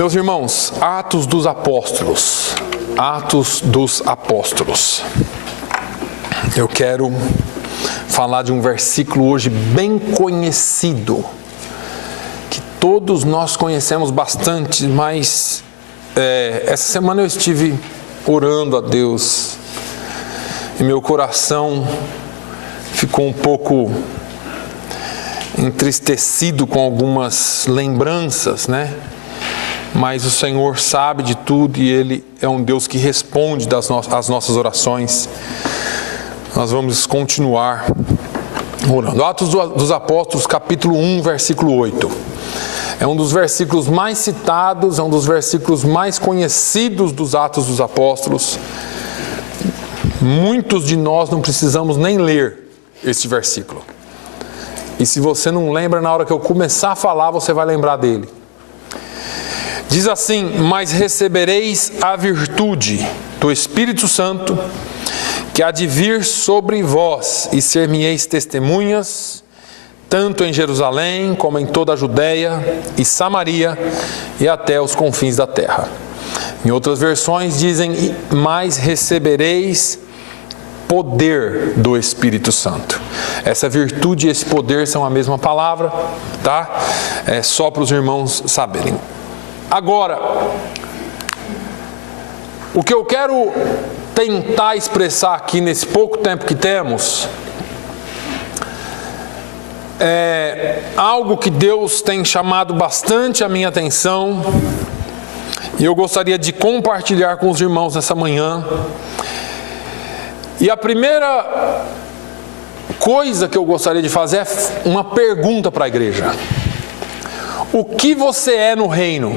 Meus irmãos, Atos dos Apóstolos. Atos dos Apóstolos. Eu quero falar de um versículo hoje bem conhecido, que todos nós conhecemos bastante, mas essa semana eu estive orando a Deus e meu coração ficou um pouco entristecido com algumas lembranças, né? Mas o Senhor sabe de tudo e Ele é um Deus que responde às nossas orações. Nós vamos continuar orando. Atos dos Apóstolos, capítulo 1, versículo 8. É um dos versículos mais citados, é um dos versículos mais conhecidos dos Atos dos Apóstolos. Muitos de nós não precisamos nem ler este versículo. E se você não lembra, na hora que eu começar a falar, você vai lembrar dele. Diz assim: mas recebereis a virtude do Espírito Santo, que há de vir sobre vós, e ser-me-eis testemunhas, tanto em Jerusalém, como em toda a Judeia e Samaria, e até os confins da terra. Em outras versões dizem: mas recebereis poder do Espírito Santo. Essa virtude e esse poder são a mesma palavra, tá? É só para os irmãos saberem. Agora, o que eu quero tentar expressar aqui nesse pouco tempo que temos é algo que Deus tem chamado bastante a minha atenção e eu gostaria de compartilhar com os irmãos nessa manhã. E a primeira coisa que eu gostaria de fazer é uma pergunta para a igreja. O que você é no reino?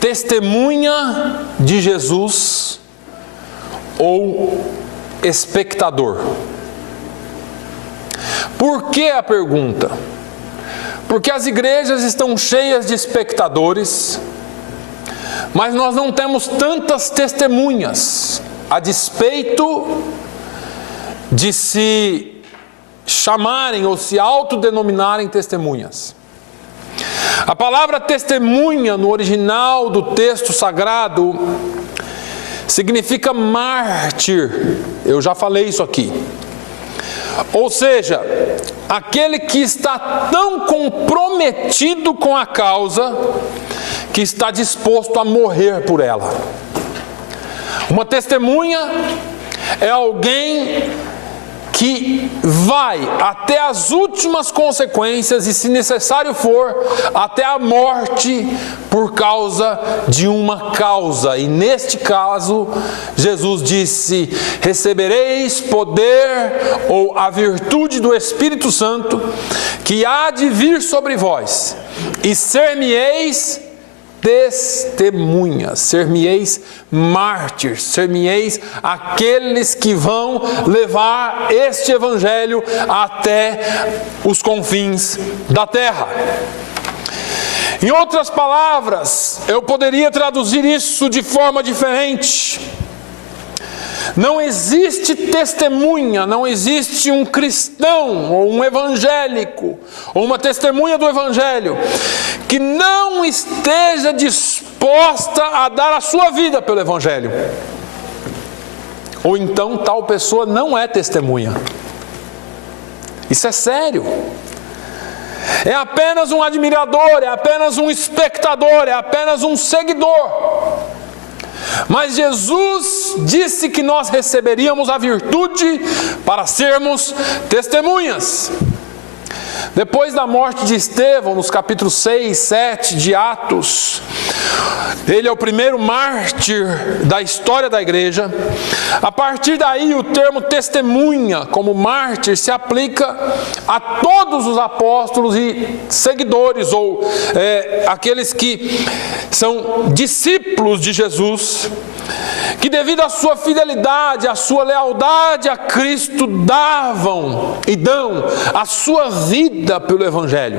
Testemunha de Jesus ou espectador? Por que a pergunta? Porque as igrejas estão cheias de espectadores, mas nós não temos tantas testemunhas, a despeito de se chamarem ou se autodenominarem testemunhas. A palavra testemunha no original do texto sagrado significa mártir. Eu já falei isso aqui. Ou seja, aquele que está tão comprometido com a causa que está disposto a morrer por ela. Uma testemunha é alguém que vai até as últimas consequências e, se necessário for, até a morte por causa de uma causa. E neste caso, Jesus disse: recebereis poder ou a virtude do Espírito Santo, que há de vir sobre vós, e ser-me-eis testemunhas, ser-me-eis mártires, ser-me-eis aqueles que vão levar este evangelho até os confins da terra. Em outras palavras, eu poderia traduzir isso de forma diferente. Não existe testemunha, não existe um cristão ou um evangélico ou uma testemunha do evangelho que não esteja disposta a dar a sua vida pelo evangelho. Ou então tal pessoa não é testemunha. Isso é sério. É apenas um admirador, é apenas um espectador, é apenas um seguidor. Mas Jesus disse que nós receberíamos a virtude para sermos testemunhas. Depois da morte de Estevão, nos capítulos 6 e 7 de Atos, ele é o primeiro mártir da história da igreja. A partir daí, o termo testemunha como mártir se aplica a todos os apóstolos e seguidores, ou aqueles que são discípulos de Jesus, que devido à sua fidelidade, à sua lealdade a Cristo, davam e dão a sua vida pelo Evangelho.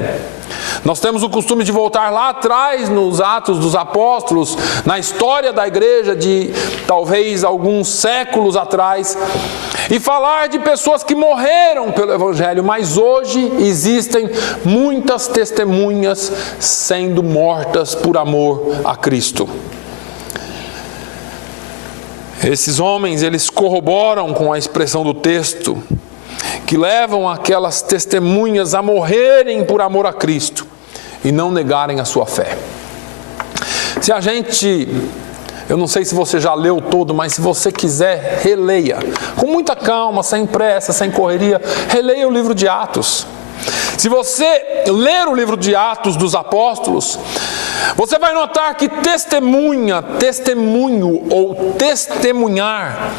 Nós temos o costume de voltar lá atrás nos Atos dos Apóstolos, na história da igreja de talvez alguns séculos atrás, e falar de pessoas que morreram pelo Evangelho, mas hoje existem muitas testemunhas sendo mortas por amor a Cristo. Esses homens, eles corroboram com a expressão do texto, que levam aquelas testemunhas a morrerem por amor a Cristo e não negarem a sua fé. Se a gente, eu não sei se você já leu todo, mas se você quiser, releia, com muita calma, sem pressa, sem correria, releia o livro de Atos. Se você ler o livro de Atos dos Apóstolos, você vai notar que testemunho ou testemunhar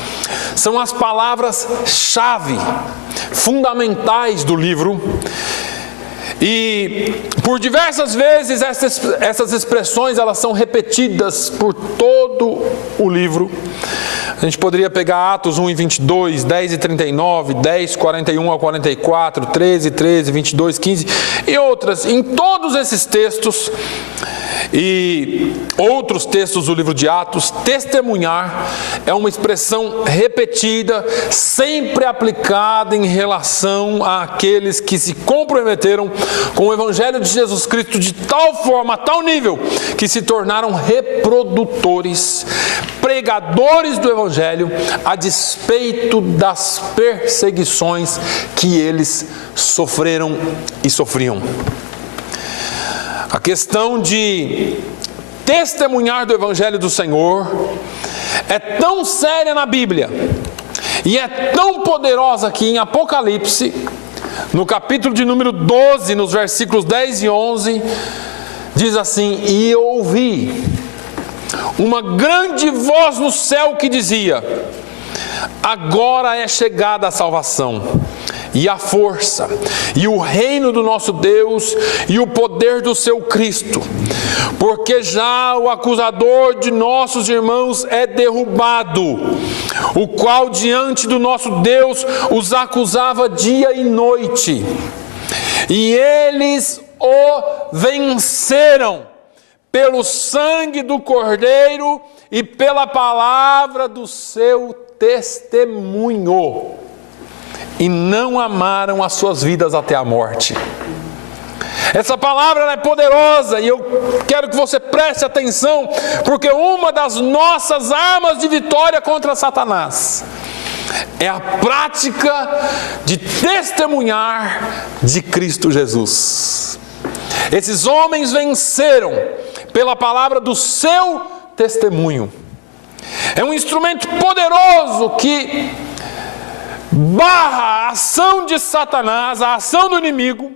são as palavras-chave, fundamentais do livro. E por diversas vezes essas expressões elas são repetidas por todo o livro. A gente poderia pegar Atos 1 e 22, 10 e 39, 10, 41 a 44, 13, 22, 15 e outras. Em todos esses textos e outros textos do livro de Atos, testemunhar é uma expressão repetida, sempre aplicada em relação àqueles que se comprometeram com o Evangelho de Jesus Cristo de tal forma, a tal nível, que se tornaram reprodutores, pregadores do Evangelho, a despeito das perseguições que eles sofreram e sofriam. A questão de testemunhar do Evangelho do Senhor é tão séria na Bíblia e é tão poderosa que em Apocalipse, no capítulo de número 12, nos versículos 10 e 11, diz assim: e eu ouvi uma grande voz no céu que dizia: agora é chegada a salvação, e a força, e o reino do nosso Deus, e o poder do seu Cristo, porque já o acusador de nossos irmãos é derrubado, o qual diante do nosso Deus os acusava dia e noite, e eles o venceram pelo sangue do Cordeiro e pela palavra do seu testemunho, e não amaram as suas vidas até a morte. Essa palavra é poderosa e eu quero que você preste atenção, porque uma das nossas armas de vitória contra Satanás é a prática de testemunhar de Cristo Jesus. Esses homens venceram pela palavra do seu testemunho. É um instrumento poderoso que barra a ação de Satanás, a ação do inimigo,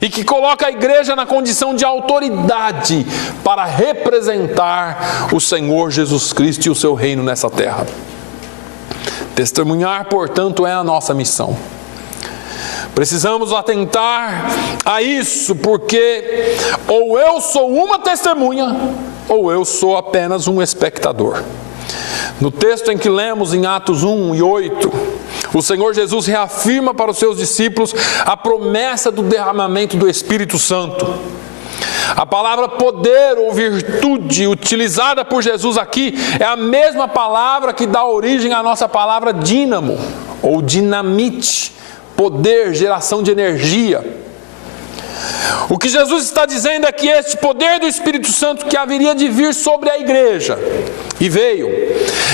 e que coloca a igreja na condição de autoridade para representar o Senhor Jesus Cristo e o seu reino nessa terra. Testemunhar, portanto, é a nossa missão. Precisamos atentar a isso, porque ou eu sou uma testemunha, ou eu sou apenas um espectador. No texto em que lemos em Atos 1 e 8, o Senhor Jesus reafirma para os seus discípulos a promessa do derramamento do Espírito Santo. A palavra poder ou virtude utilizada por Jesus aqui é a mesma palavra que dá origem à nossa palavra dínamo ou dinamite, poder, geração de energia. O que Jesus está dizendo é que este poder do Espírito Santo que haveria de vir sobre a igreja, e veio,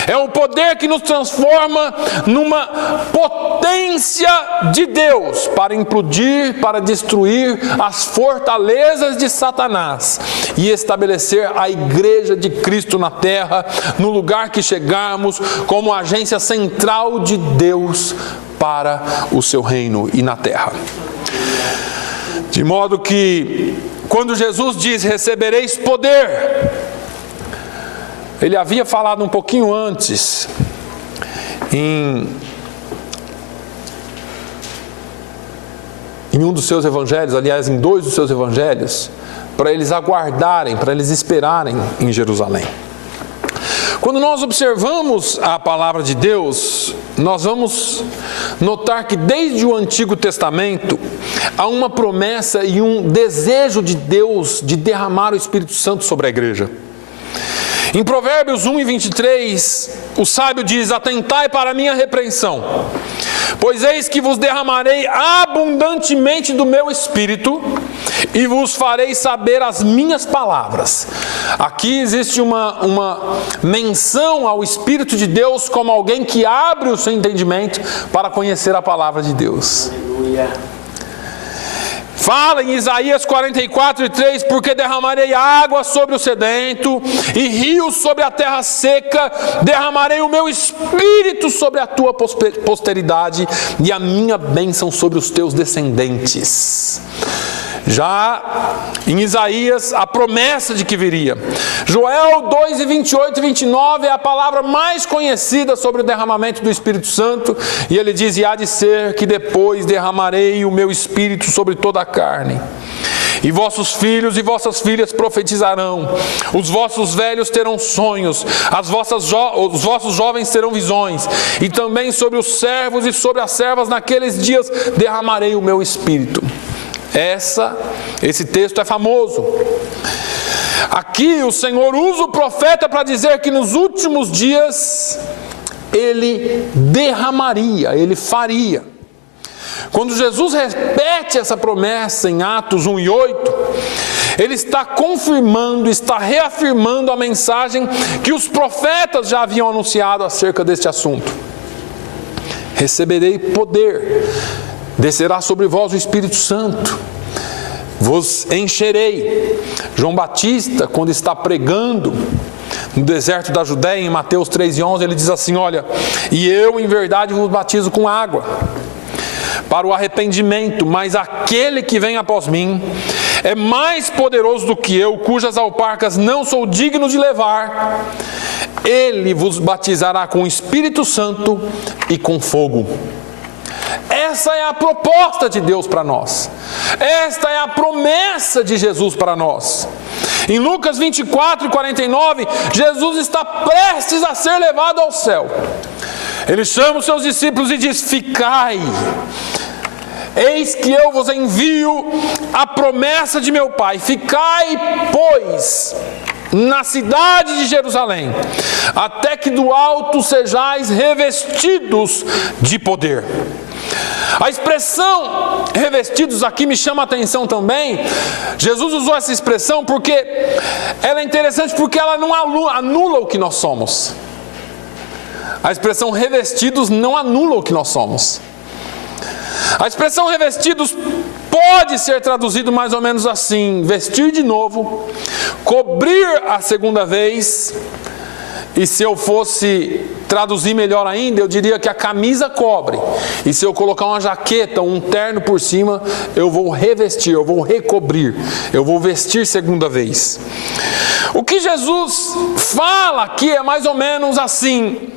é um poder que nos transforma numa potência de Deus para implodir, para destruir as fortalezas de Satanás e estabelecer a igreja de Cristo na terra, no lugar que chegarmos, como agência central de Deus para o seu reino e na terra. De modo que, quando Jesus diz, recebereis poder, ele havia falado um pouquinho antes, em um dos seus evangelhos, aliás, em 2 dos seus evangelhos, para eles aguardarem, para eles esperarem em Jerusalém. Quando nós observamos a palavra de Deus, nós vamos notar que desde o Antigo Testamento há uma promessa e um desejo de Deus de derramar o Espírito Santo sobre a igreja. Em Provérbios 1:23, o sábio diz: atentai para a minha repreensão, pois eis que vos derramarei abundantemente do meu Espírito e vos farei saber as minhas palavras. Aqui existe uma menção ao Espírito de Deus como alguém que abre o seu entendimento para conhecer a palavra de Deus. Aleluia. Fala em Isaías 44:3, porque derramarei água sobre o sedento e rios sobre a terra seca, derramarei o meu Espírito sobre a tua posteridade e a minha bênção sobre os teus descendentes. Já em Isaías, a promessa de que viria. Joel 2:28 e 29 é a palavra mais conhecida sobre o derramamento do Espírito Santo. E ele diz: e há de ser que depois derramarei o meu Espírito sobre toda a carne. E vossos filhos e vossas filhas profetizarão, os vossos velhos terão sonhos, os vossos jovens terão visões, e também sobre os servos e sobre as servas naqueles dias derramarei o meu Espírito. Esse texto é famoso. Aqui o Senhor usa o profeta para dizer que nos últimos dias ele derramaria, ele faria. Quando Jesus repete essa promessa em Atos 1:8, ele está confirmando, está reafirmando a mensagem que os profetas já haviam anunciado acerca deste assunto. Receberei poder, descerá sobre vós o Espírito Santo, vos encherei. João Batista, quando está pregando no deserto da Judéia, em Mateus 3:11, ele diz assim: olha, e eu em verdade vos batizo com água para o arrependimento, mas aquele que vem após mim é mais poderoso do que eu, cujas alparcas não sou digno de levar. Ele vos batizará com o Espírito Santo e com fogo. Essa é a proposta de Deus para nós. Esta é a promessa de Jesus para nós. Em Lucas 24:49, Jesus está prestes a ser levado ao céu. Ele chama os seus discípulos e diz: ficai, eis que eu vos envio a promessa de meu Pai. Ficai, pois, na cidade de Jerusalém, até que do alto sejais revestidos de poder. A expressão revestidos aqui me chama a atenção também. Jesus usou essa expressão porque ela é interessante, porque ela não anula o que nós somos. A expressão revestidos não anula o que nós somos. A expressão revestidos pode ser traduzido mais ou menos assim: vestir de novo, cobrir a segunda vez. E se eu fosse traduzir melhor ainda, eu diria que a camisa cobre. E se eu colocar uma jaqueta, um terno por cima, eu vou revestir, eu vou recobrir, eu vou vestir segunda vez. O que Jesus fala aqui é mais ou menos assim: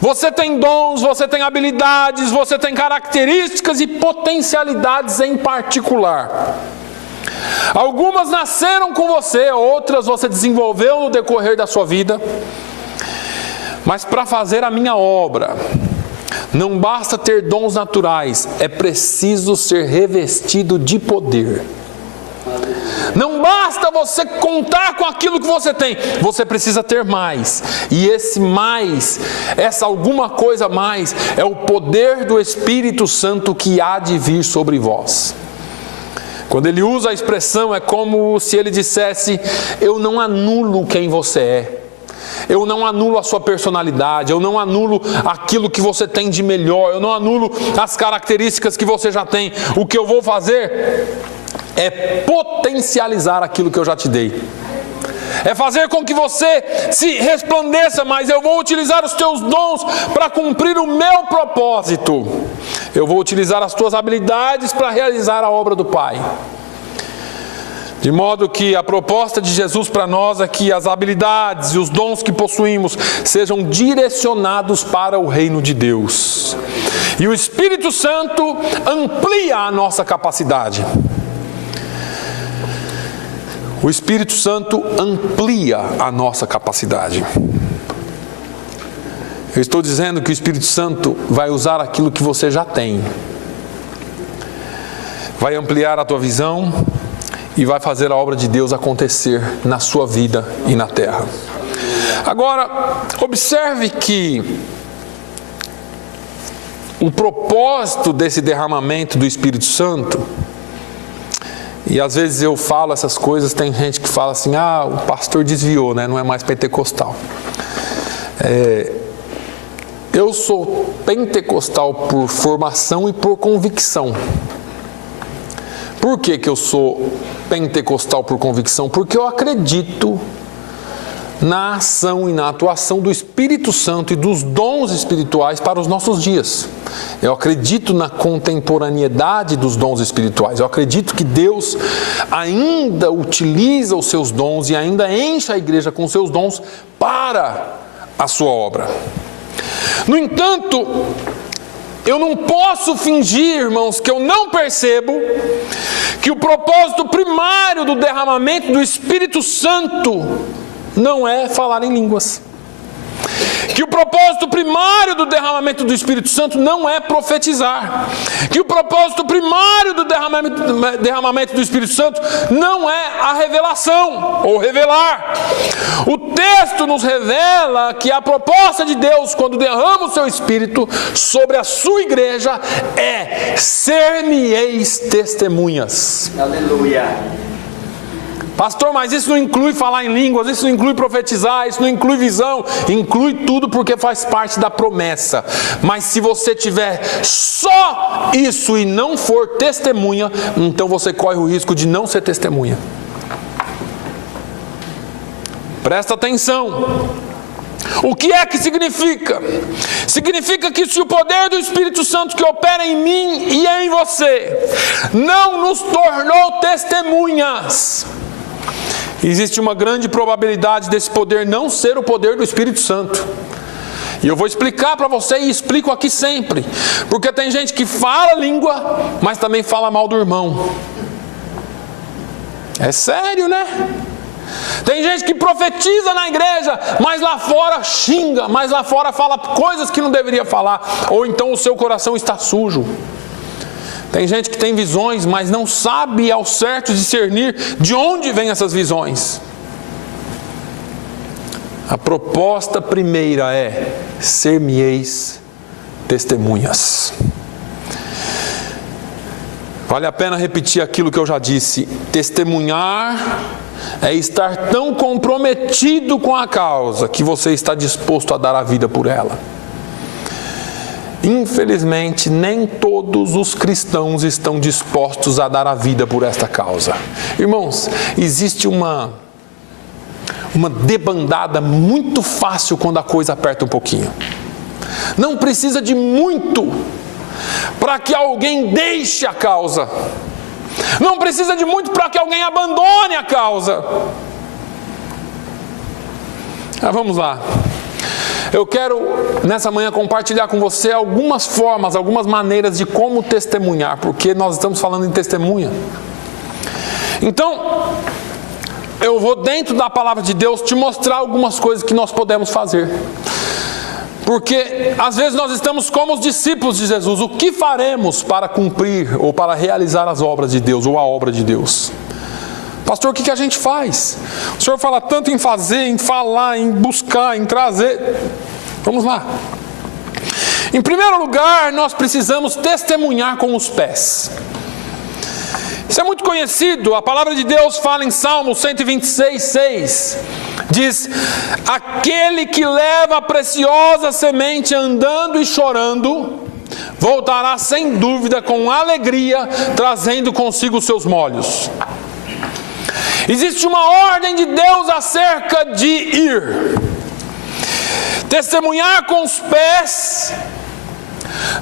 você tem dons, você tem habilidades, você tem características e potencialidades em particular. Algumas nasceram com você, outras você desenvolveu no decorrer da sua vida. Mas para fazer a minha obra, não basta ter dons naturais, é preciso ser revestido de poder. Não basta você contar com aquilo que você tem, você precisa ter mais. E esse mais, essa alguma coisa mais, é o poder do Espírito Santo que há de vir sobre vós. Quando ele usa a expressão, é como se ele dissesse: eu não anulo quem você é. Eu não anulo a sua personalidade, eu não anulo aquilo que você tem de melhor, eu não anulo as características que você já tem. O que eu vou fazer é potencializar aquilo que eu já te dei. É fazer com que você se resplandeça, mas eu vou utilizar os teus dons para cumprir o meu propósito. Eu vou utilizar as tuas habilidades para realizar a obra do Pai. De modo que a proposta de Jesus para nós é que as habilidades e os dons que possuímos sejam direcionados para o reino de Deus. E o Espírito Santo amplia a nossa capacidade. O Espírito Santo amplia a nossa capacidade. Eu estou dizendo que o Espírito Santo vai usar aquilo que você já tem. Vai ampliar a tua visão e vai fazer a obra de Deus acontecer na sua vida e na terra. Agora, observe que o propósito desse derramamento do Espírito Santo, e às vezes eu falo essas coisas, tem gente que fala assim, o pastor desviou, né? Não é mais pentecostal. Eu sou pentecostal por formação e por convicção. Por que eu sou pentecostal por convicção? Porque eu acredito na ação e na atuação do Espírito Santo e dos dons espirituais para os nossos dias. Eu acredito na contemporaneidade dos dons espirituais. Eu acredito que Deus ainda utiliza os seus dons e ainda enche a igreja com seus dons para a sua obra. No entanto, eu não posso fingir, irmãos, que eu não percebo que o propósito primário do derramamento do Espírito Santo não é falar em línguas. Que o propósito primário do derramamento do Espírito Santo não é profetizar. Que o propósito primário do derramamento do Espírito Santo não é a revelação ou revelar. O texto nos revela que a proposta de Deus quando derrama o seu Espírito sobre a sua igreja é ser-me-eis testemunhas. Aleluia. Pastor, mas isso não inclui falar em línguas, isso não inclui profetizar, isso não inclui visão, inclui tudo porque faz parte da promessa. Mas se você tiver só isso e não for testemunha, então você corre o risco de não ser testemunha. Presta atenção. O que é que significa? Significa que se o poder do Espírito Santo que opera em mim e em você não nos tornou testemunhas, existe uma grande probabilidade desse poder não ser o poder do Espírito Santo. E eu vou explicar para você e explico aqui sempre. Porque tem gente que fala língua, mas também fala mal do irmão. É sério, né? Tem gente que profetiza na igreja, mas lá fora xinga, mas lá fora fala coisas que não deveria falar. Ou então o seu coração está sujo. Tem gente que tem visões, mas não sabe ao certo discernir de onde vêm essas visões. A proposta primeira é ser-me-eis testemunhas. Vale a pena repetir aquilo que eu já disse. Testemunhar é estar tão comprometido com a causa que você está disposto a dar a vida por ela. Infelizmente, nem todos os cristãos estão dispostos a dar a vida por esta causa. Irmãos, existe uma debandada muito fácil quando a coisa aperta um pouquinho. Não precisa de muito para que alguém deixe a causa. Não precisa de muito para que alguém abandone a causa. Vamos lá. Eu quero, nessa manhã, compartilhar com você algumas formas, algumas maneiras de como testemunhar, porque nós estamos falando em testemunha. Então, eu vou dentro da palavra de Deus te mostrar algumas coisas que nós podemos fazer. Porque, às vezes, nós estamos como os discípulos de Jesus. O que faremos para cumprir ou para realizar as obras de Deus ou a obra de Deus? Pastor, o que a gente faz? O Senhor fala tanto em fazer, em falar, em buscar, em trazer. Vamos lá. Em primeiro lugar, nós precisamos testemunhar com os pés. Isso é muito conhecido. A palavra de Deus fala em Salmo 126, 6. Diz: aquele que leva a preciosa semente andando e chorando, voltará sem dúvida com alegria, trazendo consigo os seus molhos. Existe uma ordem de Deus acerca de ir. Testemunhar com os pés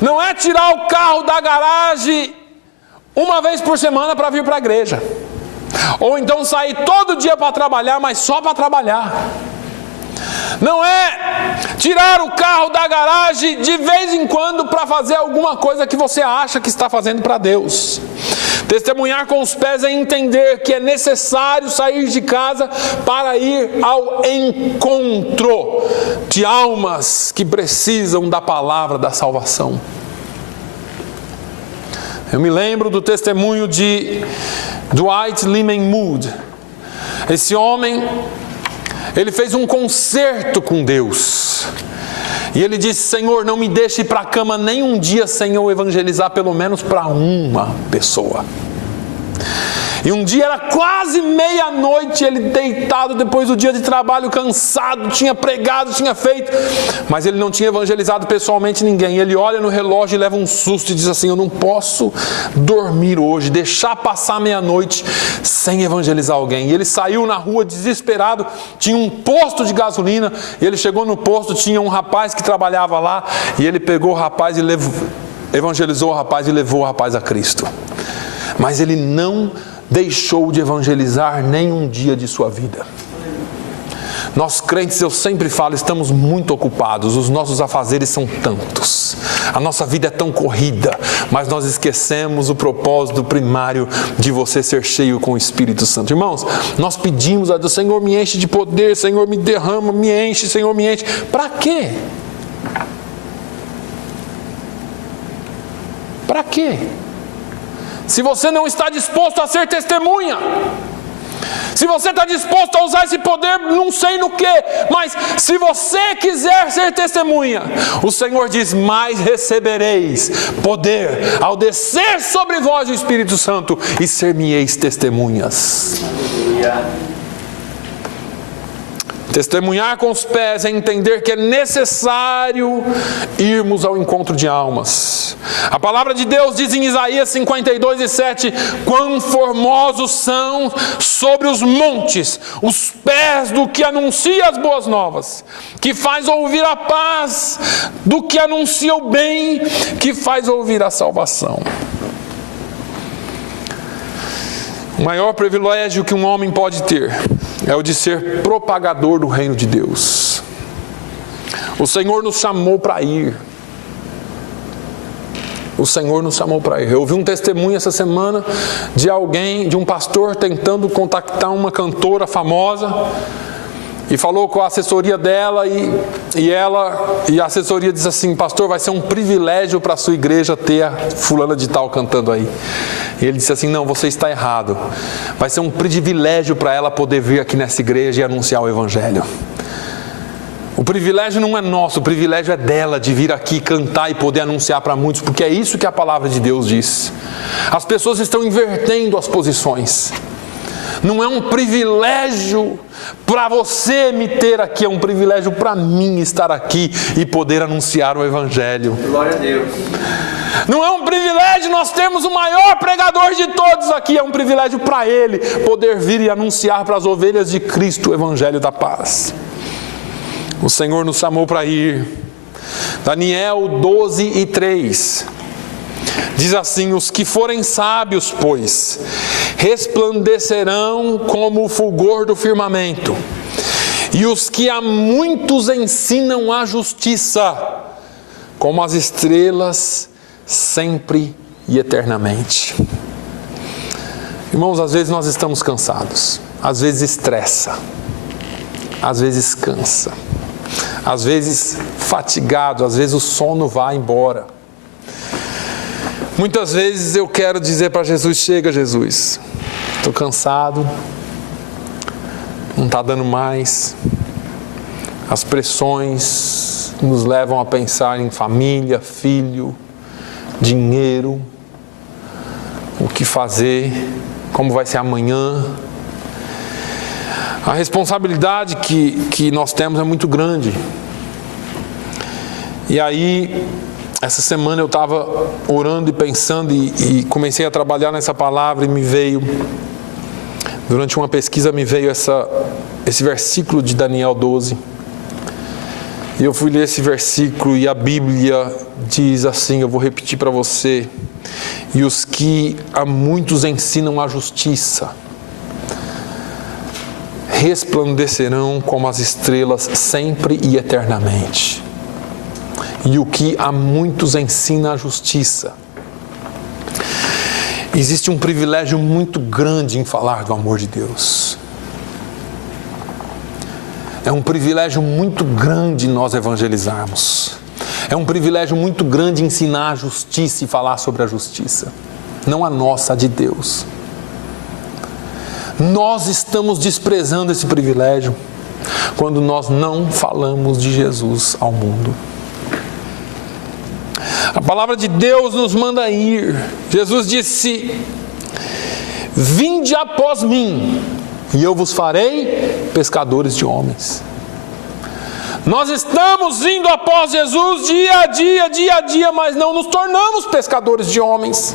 não é tirar o carro da garagem uma vez por semana para vir para a igreja. Ou então sair todo dia para trabalhar, mas só para trabalhar. Não é tirar o carro da garagem de vez em quando para fazer alguma coisa que você acha que está fazendo para Deus. Testemunhar com os pés é entender que é necessário sair de casa para ir ao encontro de almas que precisam da palavra da salvação. Eu me lembro do testemunho de Dwight Lyman Moody. Esse homem, ele fez um concerto com Deus. E ele disse: Senhor, não me deixe ir para a cama nem um dia sem eu evangelizar pelo menos para uma pessoa. E um dia era quase meia-noite, ele deitado depois do dia de trabalho, cansado, tinha pregado, tinha feito, mas ele não tinha evangelizado pessoalmente ninguém. Ele olha no relógio e leva um susto e diz assim: eu não posso dormir hoje, deixar passar meia-noite sem evangelizar alguém. E ele saiu na rua desesperado, tinha um posto de gasolina, e ele chegou no posto, tinha um rapaz que trabalhava lá, e ele pegou o rapaz e evangelizou o rapaz e levou o rapaz a Cristo. Mas ele não deixou de evangelizar nem um dia de sua vida. Nós crentes, eu sempre falo, estamos muito ocupados, os nossos afazeres são tantos, a nossa vida é tão corrida, mas nós esquecemos o propósito primário de você ser cheio com o Espírito Santo. Irmãos, nós pedimos a Deus: Senhor, me enche de poder, Senhor, me derrama, me enche, Senhor, me enche. Para quê? Para quê? Se você não está disposto a ser testemunha, se você está disposto a usar esse poder, não sei no que, mas se você quiser ser testemunha, o Senhor diz: mais recebereis poder ao descer sobre vós o Espírito Santo e ser-me-eis testemunhas. Testemunhar com os pés é entender que é necessário irmos ao encontro de almas. A palavra de Deus diz em Isaías 52:7: quão formosos são sobre os montes os pés do que anuncia as boas novas, que faz ouvir a paz, do que anuncia o bem, que faz ouvir a salvação. O maior privilégio que um homem pode ter é o de ser propagador do reino de Deus. O Senhor nos chamou para ir. O Senhor nos chamou para ir. Eu ouvi um testemunho essa semana de alguém, de um pastor tentando contactar uma cantora famosa, e falou com a assessoria dela, e a assessoria diz assim: pastor, vai ser um privilégio para a sua igreja ter a fulana de tal cantando aí. E ele disse assim: não, você está errado. Vai ser um privilégio para ela poder vir aqui nessa igreja e anunciar o Evangelho. O privilégio não é nosso, o privilégio é dela de vir aqui cantar e poder anunciar para muitos, porque é isso que a palavra de Deus diz. As pessoas estão invertendo as posições. Não é um privilégio para você me ter aqui, é um privilégio para mim estar aqui e poder anunciar o Evangelho. Glória a Deus. Não é um privilégio nós termos o maior pregador de todos aqui, é um privilégio para ele poder vir e anunciar para as ovelhas de Cristo o Evangelho da paz. O Senhor nos chamou para ir. Daniel 12:3 diz assim: os que forem sábios, pois, resplandecerão como o fulgor do firmamento, e os que a muitos ensinam a justiça, como as estrelas, sempre e eternamente. Irmãos, às vezes nós estamos cansados, às vezes estressa, às vezes cansa, às vezes fatigado, às vezes o sono vai embora. Muitas vezes eu quero dizer para Jesus: chega, Jesus, estou cansado, não está dando mais. As pressões nos levam a pensar em família, filho, dinheiro, o que fazer, como vai ser amanhã. A responsabilidade que nós temos é muito grande. E aí, essa semana eu estava orando e pensando e comecei a trabalhar nessa palavra, e me veio, durante uma pesquisa me veio esse versículo de Daniel 12. E eu fui ler esse versículo e a Bíblia diz assim, eu vou repetir para você: e os que a muitos ensinam a justiça resplandecerão como as estrelas sempre e eternamente. E o que a muitos ensina a justiça. Existe um privilégio muito grande em falar do amor de Deus. É um privilégio muito grande nós evangelizarmos. É um privilégio muito grande ensinar a justiça e falar sobre a justiça. Não a nossa, a de Deus. Nós estamos desprezando esse privilégio quando nós não falamos de Jesus ao mundo. A palavra de Deus nos manda ir. Jesus disse: vinde após mim, e eu vos farei pescadores de homens. Nós estamos indo após Jesus dia a dia, mas não nos tornamos pescadores de homens.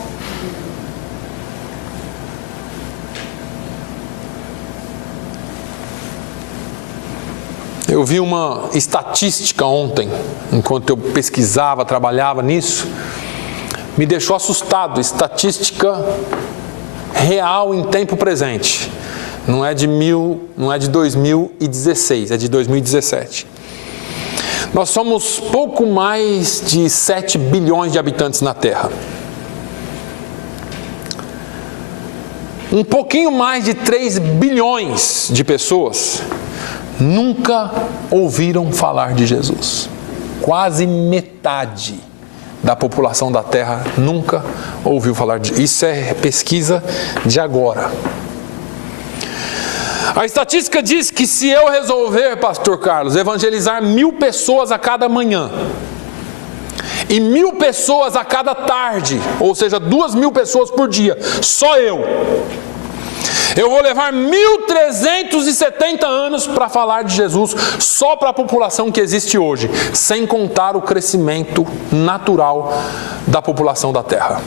Eu vi uma estatística ontem, enquanto eu pesquisava, trabalhava nisso, me deixou assustado. Estatística real em tempo presente. Não é de 2016, é de 2017. Nós somos pouco mais de 7 bilhões de habitantes na Terra. Um pouquinho mais de 3 bilhões de pessoas nunca ouviram falar de Jesus. Quase metade da população da Terra nunca ouviu falar de Jesus. Isso é pesquisa de agora. A estatística diz que se eu resolver, pastor Carlos, evangelizar 1.000 pessoas a cada manhã e 1.000 pessoas a cada tarde, ou seja, 2.000 pessoas por dia, só eu vou levar 1.370 anos para falar de Jesus só para a população que existe hoje, sem contar o crescimento natural da população da Terra.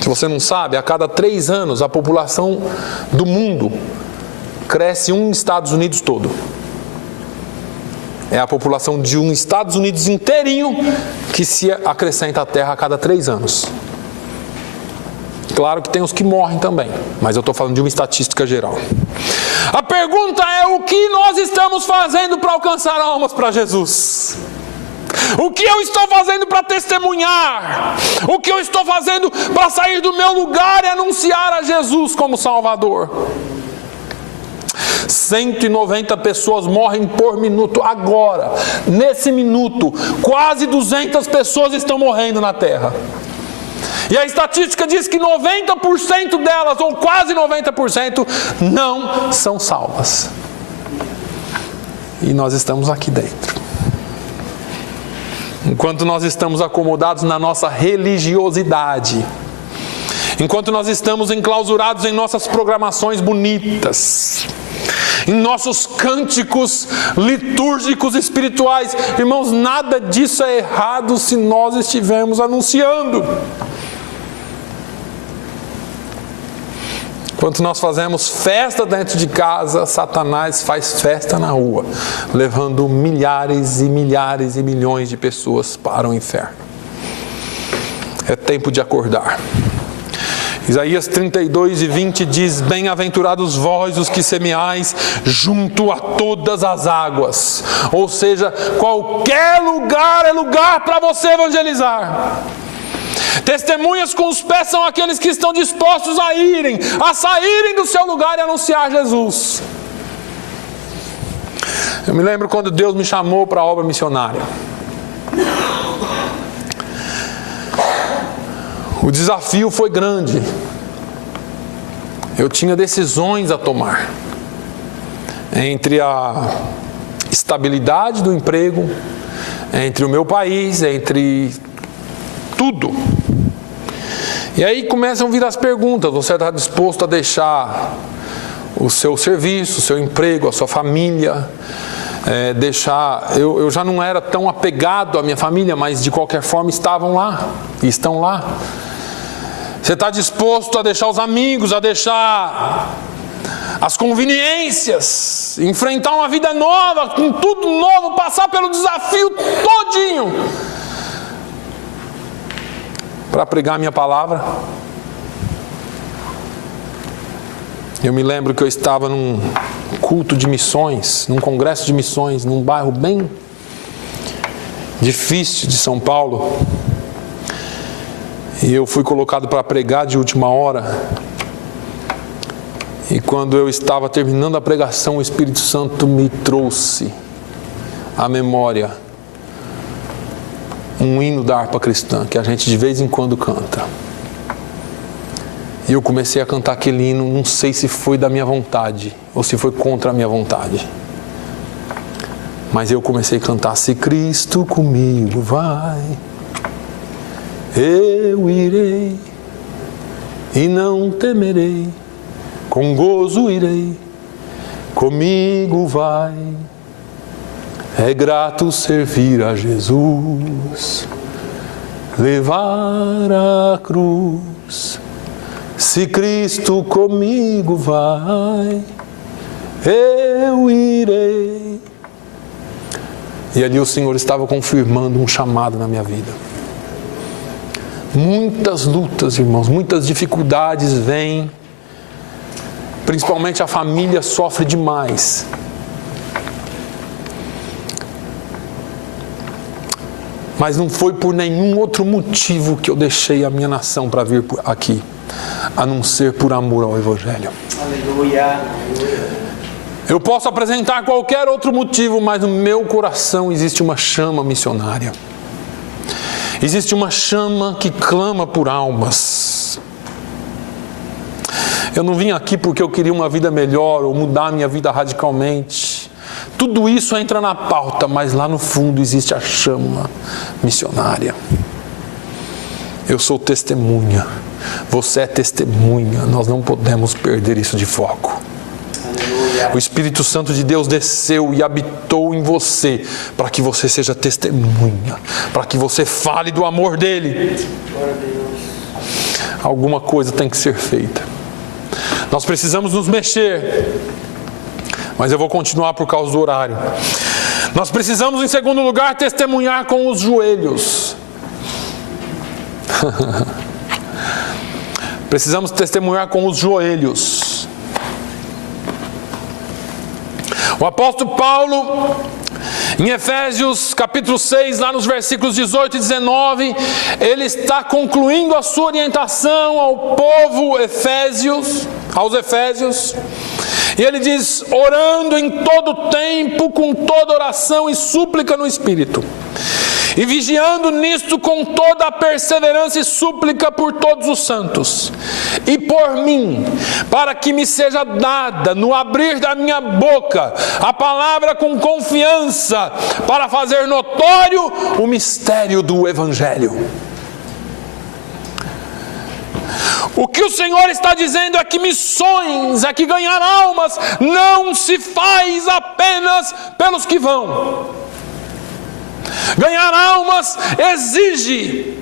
Se você não sabe, a cada 3 anos a população do mundo cresce um Estados Unidos todo. É a população de um Estados Unidos inteirinho que se acrescenta à Terra a cada 3 anos. Claro que tem os que morrem também, mas eu estou falando de uma estatística geral. A pergunta é: o que nós estamos fazendo para alcançar almas para Jesus? O que eu estou fazendo para testemunhar? O que eu estou fazendo para sair do meu lugar e anunciar a Jesus como Salvador? 190 pessoas morrem por minuto. Agora, nesse minuto, quase 200 pessoas estão morrendo na Terra. E a estatística diz que 90% delas, ou quase 90%, não são salvas. E nós estamos aqui dentro. Enquanto nós estamos acomodados na nossa religiosidade, enquanto nós estamos enclausurados em nossas programações bonitas, em nossos cânticos litúrgicos espirituais, irmãos, nada disso é errado se nós estivermos anunciando. Enquanto nós fazemos festa dentro de casa, Satanás faz festa na rua, levando milhares e milhares e milhões de pessoas para o inferno. É tempo de acordar. Isaías 32:20 diz: bem-aventurados vós os que semeais junto a todas as águas. Ou seja, qualquer lugar é lugar para você evangelizar. Testemunhas com os pés são aqueles que estão dispostos a saírem do seu lugar e anunciar Jesus. Eu me lembro quando Deus me chamou para a obra missionária. O desafio foi grande. Eu tinha decisões a tomar entre a estabilidade do emprego, entre o meu país, entre tudo. E aí começam a vir as perguntas: você está disposto a deixar o seu serviço, o seu emprego, a sua família, eu já não era tão apegado à minha família, mas de qualquer forma estavam lá, e estão lá. Você está disposto a deixar os amigos, a deixar as conveniências, enfrentar uma vida nova, com tudo novo, passar pelo desafio todinho para pregar a minha palavra? Eu me lembro que eu estava num culto de missões, num congresso de missões, num bairro bem difícil de São Paulo. E eu fui colocado para pregar de última hora. E quando eu estava terminando a pregação, o Espírito Santo me trouxe à memória um hino da harpa cristã, que a gente de vez em quando canta. E eu comecei a cantar aquele hino, não sei se foi da minha vontade, ou se foi contra a minha vontade. Mas eu comecei a cantar: se Cristo comigo vai, eu irei, e não temerei, com gozo irei, comigo vai. É grato servir a Jesus, levar a cruz. Se Cristo comigo vai, eu irei. E ali o Senhor estava confirmando um chamado na minha vida. Muitas lutas, irmãos, muitas dificuldades vêm. Principalmente a família sofre demais. Mas não foi por nenhum outro motivo que eu deixei a minha nação para vir aqui, a não ser por amor ao Evangelho. Aleluia. Eu posso apresentar qualquer outro motivo, mas no meu coração existe uma chama missionária. Existe uma chama que clama por almas. Eu não vim aqui porque eu queria uma vida melhor ou mudar a minha vida radicalmente. Tudo isso entra na pauta, mas lá no fundo existe a chama missionária. Eu sou testemunha, você é testemunha, nós não podemos perder isso de foco. O Espírito Santo de Deus desceu e habitou em você para que você seja testemunha, para que você fale do amor dele. Alguma coisa tem que ser feita. Nós precisamos nos mexer, mas eu vou continuar por causa do horário. Nós precisamos, em segundo lugar, testemunhar com os joelhos. Precisamos testemunhar com os joelhos. O apóstolo Paulo, em Efésios capítulo 6, lá nos versículos 18 e 19, ele está concluindo a sua orientação ao povo aos Efésios, e ele diz: orando em todo tempo, com toda oração e súplica no Espírito, e vigiando nisto com toda a perseverança e súplica por todos os santos, e por mim, para que me seja dada, no abrir da minha boca, a palavra com confiança, para fazer notório o mistério do Evangelho. O que o Senhor está dizendo é que missões, é que ganhar almas, não se faz apenas pelos que vão. Ganhar almas exige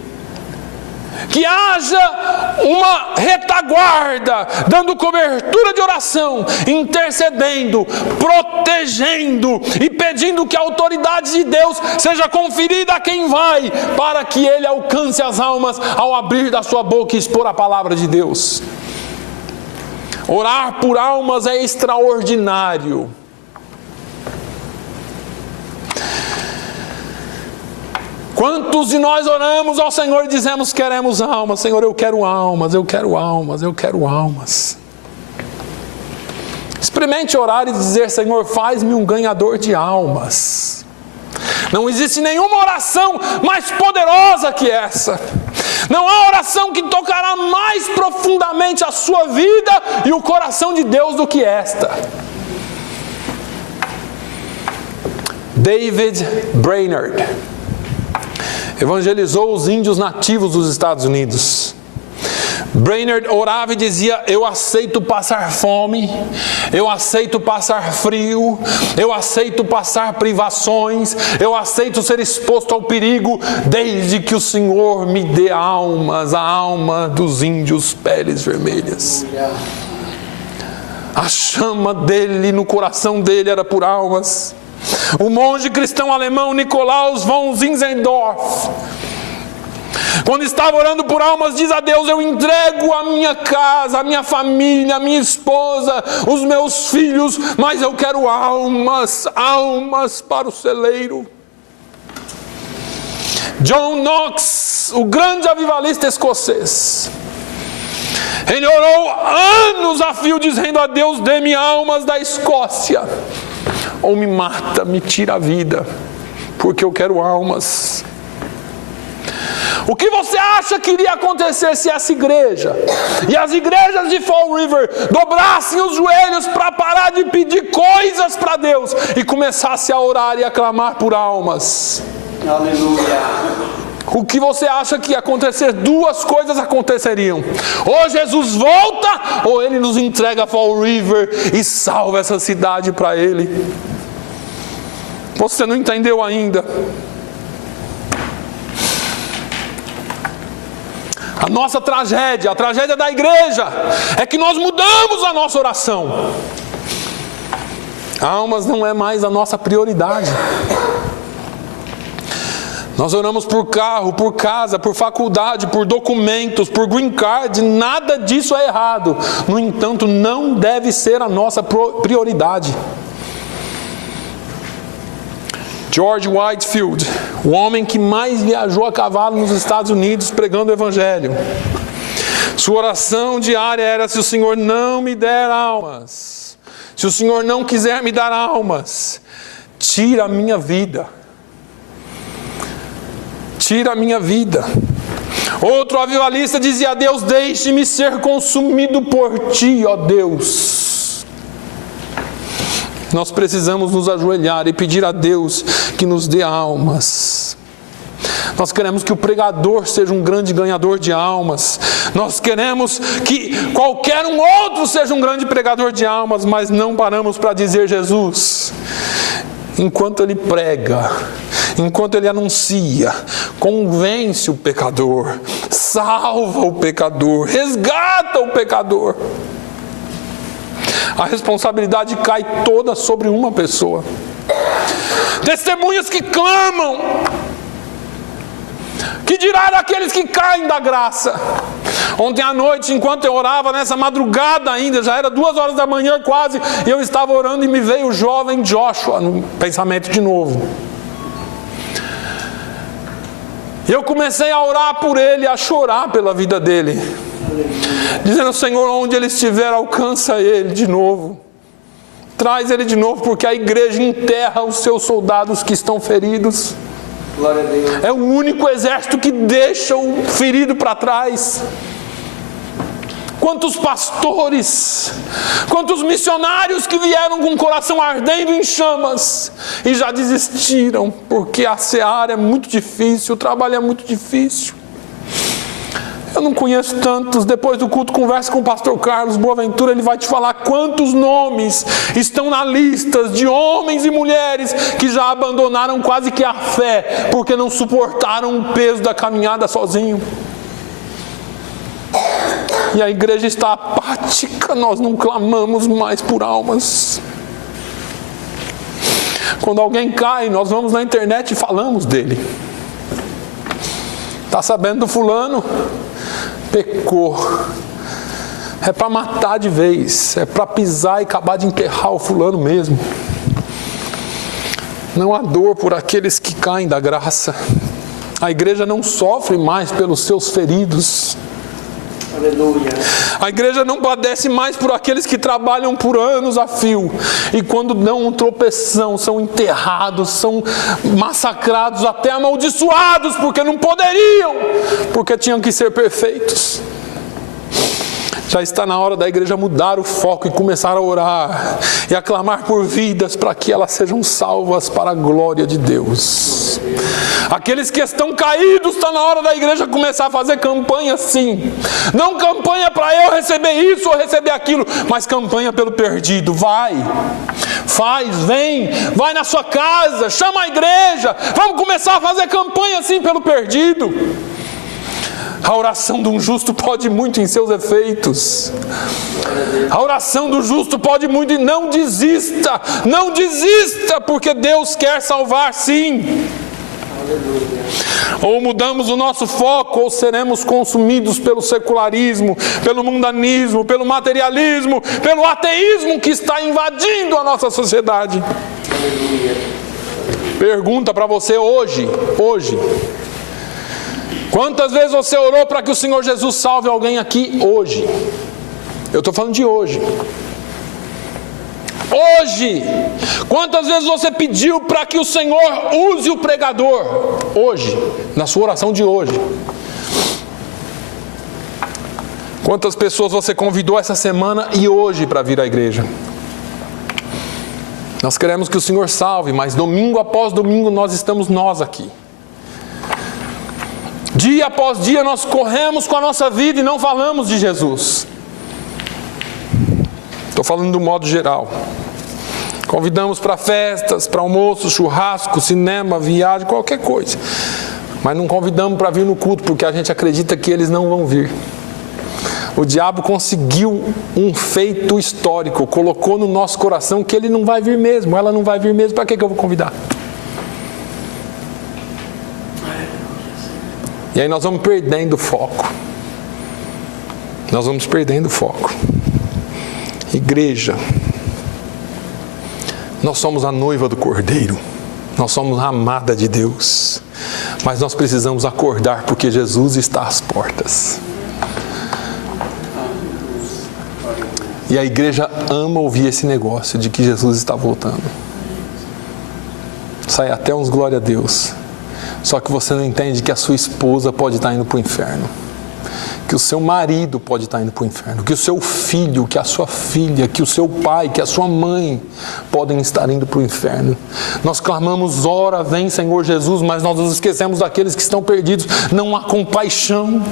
que haja uma retaguarda, dando cobertura de oração, intercedendo, protegendo e pedindo que a autoridade de Deus seja conferida a quem vai, para que ele alcance as almas ao abrir da sua boca e expor a palavra de Deus. Orar por almas é extraordinário. Quantos de nós oramos ao Senhor e dizemos: queremos almas, Senhor, eu quero almas, eu quero almas, eu quero almas. Experimente orar e dizer: Senhor, faz-me um ganhador de almas. Não existe nenhuma oração mais poderosa que essa. Não há oração que tocará mais profundamente a sua vida e o coração de Deus do que esta. David Brainerd evangelizou os índios nativos dos Estados Unidos. Brainerd orava e dizia: eu aceito passar fome, eu aceito passar frio, eu aceito passar privações, eu aceito ser exposto ao perigo, desde que o Senhor me dê almas, a alma dos índios peles vermelhas. A chama dele, no coração dele, era por almas. O monge cristão alemão Nikolaus von Zinzendorf, quando estava orando por almas, diz a Deus: eu entrego a minha casa, a minha família, a minha esposa, os meus filhos, mas eu quero almas, almas para o celeiro. John Knox, Weeds, o grande avivalista escocês, ele orou anos a fio dizendo a Deus: dê-me almas da Escócia, ou me mata, me tira a vida, porque eu quero almas. O que você acha que iria acontecer se essa igreja e as igrejas de Fall River dobrassem os joelhos para parar de pedir coisas para Deus e começassem a orar e a clamar por almas? Aleluia. O que você acha que ia acontecer? Duas coisas aconteceriam: ou Jesus volta, ou Ele nos entrega a Fall River e salva essa cidade para Ele. Você não entendeu ainda? A nossa tragédia, a tragédia da igreja, é que nós mudamos a nossa oração. Almas não é mais a nossa prioridade. Nós oramos por carro, por casa, por faculdade, por documentos, por green card. Nada disso é errado. No entanto, não deve ser a nossa prioridade. George Whitefield, o homem que mais viajou a cavalo nos Estados Unidos pregando o Evangelho, sua oração diária era: se o Senhor não me der almas, se o Senhor não quiser me dar almas, tira a minha vida. Tira a minha vida. Outro avivalista dizia a Deus: deixe-me ser consumido por ti, ó Deus. Nós precisamos nos ajoelhar e pedir a Deus que nos dê almas. Nós queremos que o pregador seja um grande ganhador de almas. Nós queremos que qualquer um outro seja um grande pregador de almas, mas não paramos para dizer: Jesus, enquanto ele prega, enquanto ele anuncia, convence o pecador, salva o pecador, resgata o pecador. A responsabilidade cai toda sobre uma pessoa. Testemunhas que clamam, que dirá daqueles que caem da graça. Ontem à noite, enquanto eu orava, nessa madrugada ainda, já era 2 horas da manhã quase, e eu estava orando e me veio o jovem Joshua no pensamento de novo. E eu comecei a orar por ele, a chorar pela vida dele, dizendo: Senhor, onde ele estiver, alcança ele de novo. Traz ele de novo, porque a igreja enterra os seus soldados que estão feridos. Glória a Deus. É o único exército que deixa o ferido para trás. Quantos pastores, quantos missionários que vieram com o coração ardendo em chamas e já desistiram, porque a seara é muito difícil, o trabalho é muito difícil. Eu não conheço tantos. Depois do culto, conversa com o pastor Carlos Boaventura, ele vai te falar quantos nomes estão na lista de homens e mulheres que já abandonaram quase que a fé, porque não suportaram o peso da caminhada sozinho. E a igreja está apática, nós não clamamos mais por almas. Quando alguém cai, nós vamos na internet e falamos dele. Está sabendo do fulano? Pecou. É para matar de vez, é para pisar e acabar de enterrar o fulano mesmo. Não há dor por aqueles que caem da graça. A igreja não sofre mais pelos seus feridos. Aleluia. A igreja não padece mais por aqueles que trabalham por anos a fio e quando dão um tropeção são enterrados, são massacrados, até amaldiçoados, porque não poderiam, porque tinham que ser perfeitos. Já está na hora da igreja mudar o foco e começar a orar e a clamar por vidas para que elas sejam salvas para a glória de Deus. Aqueles que estão caídos, está na hora da igreja começar a fazer campanha sim. Não campanha para eu receber isso ou receber aquilo, mas campanha pelo perdido. Vai, faz, vem, vai na sua casa, chama a igreja. Vamos começar a fazer campanha sim pelo perdido. A oração de um justo pode muito em seus efeitos. A oração do justo pode muito, e não desista, não desista, porque Deus quer salvar sim. Ou mudamos o nosso foco, ou seremos consumidos pelo secularismo, pelo mundanismo, pelo materialismo, pelo ateísmo que está invadindo a nossa sociedade. Pergunta para você hoje. Quantas vezes você orou para que o Senhor Jesus salve alguém aqui hoje? Eu estou falando de hoje. Hoje. Quantas vezes você pediu para que o Senhor use o pregador? Hoje. Na sua oração de hoje. Quantas pessoas você convidou essa semana e hoje para vir à igreja? Nós queremos que o Senhor salve, mas domingo após domingo nós aqui. Dia após dia nós corremos com a nossa vida e não falamos de Jesus. Estou falando do modo geral. Convidamos para festas, para almoço, churrasco, cinema, viagem, qualquer coisa. Mas não convidamos para vir no culto, porque a gente acredita que eles não vão vir. O diabo conseguiu um feito histórico, colocou no nosso coração que ele não vai vir mesmo, ela não vai vir mesmo, para que eu vou convidar? E aí nós vamos perdendo o foco. Nós vamos perdendo o foco. Igreja, nós somos a noiva do Cordeiro, nós somos a amada de Deus, mas nós precisamos acordar porque Jesus está às portas. E a igreja ama ouvir esse negócio de que Jesus está voltando. Sai até uns glória a Deus. Só que você não entende que a sua esposa pode estar indo para o inferno. Que o seu marido pode estar indo para o inferno. Que o seu filho, que a sua filha, que o seu pai, que a sua mãe podem estar indo para o inferno. Nós clamamos, ora, vem Senhor Jesus, mas nós nos esquecemos daqueles que estão perdidos. Não há compaixão.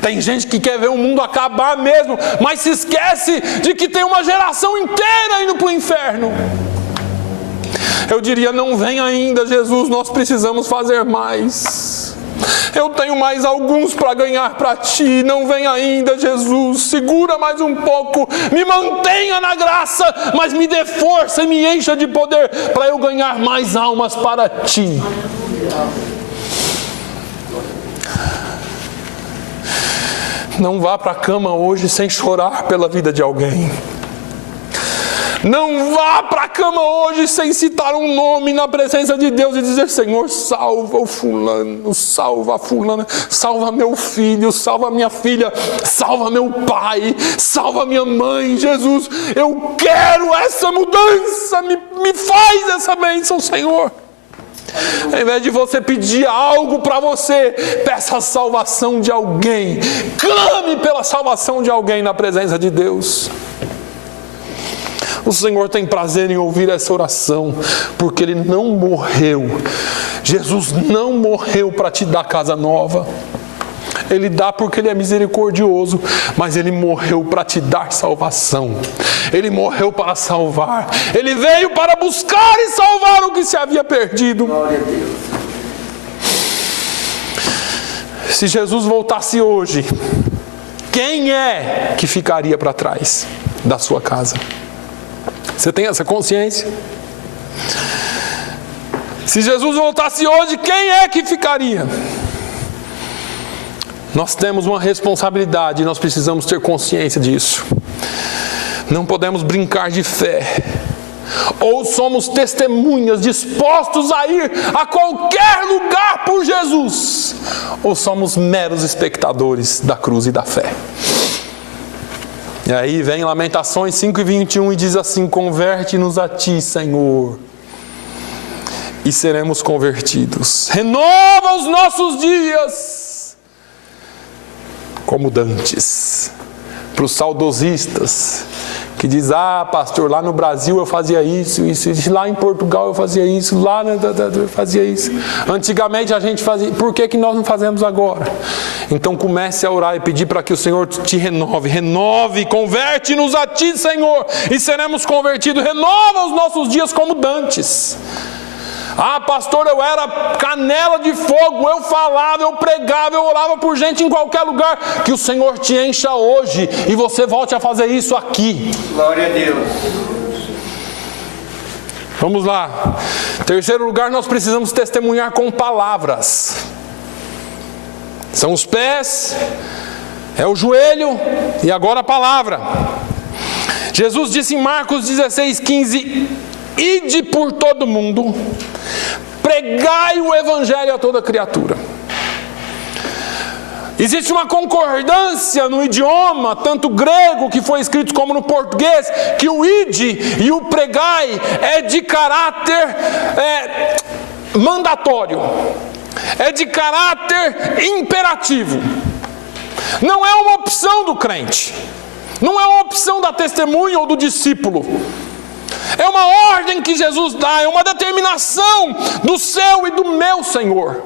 Tem gente que quer ver o mundo acabar mesmo, mas se esquece de que tem uma geração inteira indo para o inferno. Eu diria, não vem ainda, Jesus, nós precisamos fazer mais. Eu tenho mais alguns para ganhar para ti, não vem ainda, Jesus, segura mais um pouco, me mantenha na graça, mas me dê força e me encha de poder para eu ganhar mais almas para ti. Não vá para a cama hoje sem chorar pela vida de alguém. Não vá para a cama hoje sem citar um nome na presença de Deus e dizer, Senhor, salva o fulano, salva a fulana, salva meu filho, salva minha filha, salva meu pai, salva minha mãe. Jesus, eu quero essa mudança, me faz essa bênção, Senhor. Ao invés de você pedir algo para você, peça a salvação de alguém. Clame pela salvação de alguém na presença de Deus. O Senhor tem prazer em ouvir essa oração, porque Ele não morreu. Jesus não morreu para te dar casa nova. Ele dá porque Ele é misericordioso, mas Ele morreu para te dar salvação. Ele morreu para salvar. Ele veio para buscar e salvar o que se havia perdido. Glória a Deus. Se Jesus voltasse hoje, quem é que ficaria para trás da sua casa? Você tem essa consciência? Se Jesus voltasse hoje, quem é que ficaria? Nós temos uma responsabilidade e nós precisamos ter consciência disso. Não podemos brincar de fé. Ou somos testemunhas dispostos a ir a qualquer lugar por Jesus, ou somos meros espectadores da cruz e da fé. E aí vem Lamentações 5:21 e diz assim: converte-nos a ti, Senhor, e seremos convertidos. Renova os nossos dias como dantes. Para os saudosistas que diz, pastor, lá no Brasil eu fazia isso, lá em Portugal eu fazia isso, lá eu fazia isso. Antigamente a gente fazia, por que nós não fazemos agora? Então comece a orar e pedir para que o Senhor te renove, converte-nos a ti, Senhor, e seremos convertidos. Renova os nossos dias como dantes. Pastor, eu era canela de fogo, eu falava, eu pregava, eu orava por gente em qualquer lugar. Que o Senhor te encha hoje e você volte a fazer isso aqui. Glória a Deus. Vamos lá. Terceiro lugar, nós precisamos testemunhar com palavras. São os pés, é o joelho e agora a palavra. Jesus disse em Marcos 16:15: ide por todo mundo, pregai o evangelho a toda criatura. Existe uma concordância no idioma, tanto grego que foi escrito como no português, que o ide e o pregai é de caráter mandatório, é de caráter imperativo. Não é uma opção do crente, não é uma opção da testemunha ou do discípulo. É uma ordem que Jesus dá, é uma determinação do seu e do meu Senhor.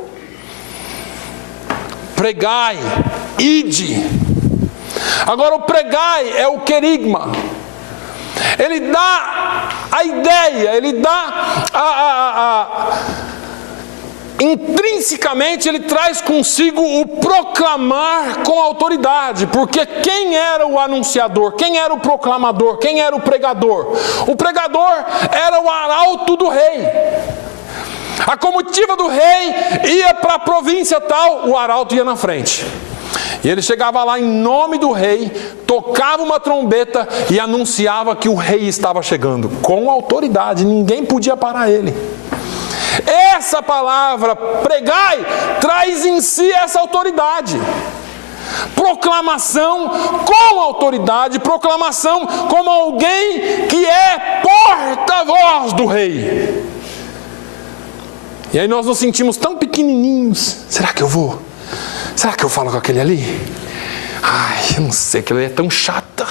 Pregai, ide. Agora o pregai é o querigma. Ele dá a ideia, ele dá intrinsecamente ele traz consigo o proclamar com autoridade, porque quem era o anunciador, quem era o proclamador, quem era o pregador? O pregador era o arauto do rei. A comitiva do rei ia para a província tal, o arauto ia na frente. E ele chegava lá em nome do rei, tocava uma trombeta e anunciava que o rei estava chegando, com autoridade, ninguém podia parar ele. Essa palavra, pregai, traz em si essa autoridade. Proclamação com autoridade, proclamação como alguém que é porta-voz do rei. E aí nós nos sentimos tão pequenininhos. Será que eu vou? Será que eu falo com aquele ali? Ai, eu não sei, aquele ali é tão chata.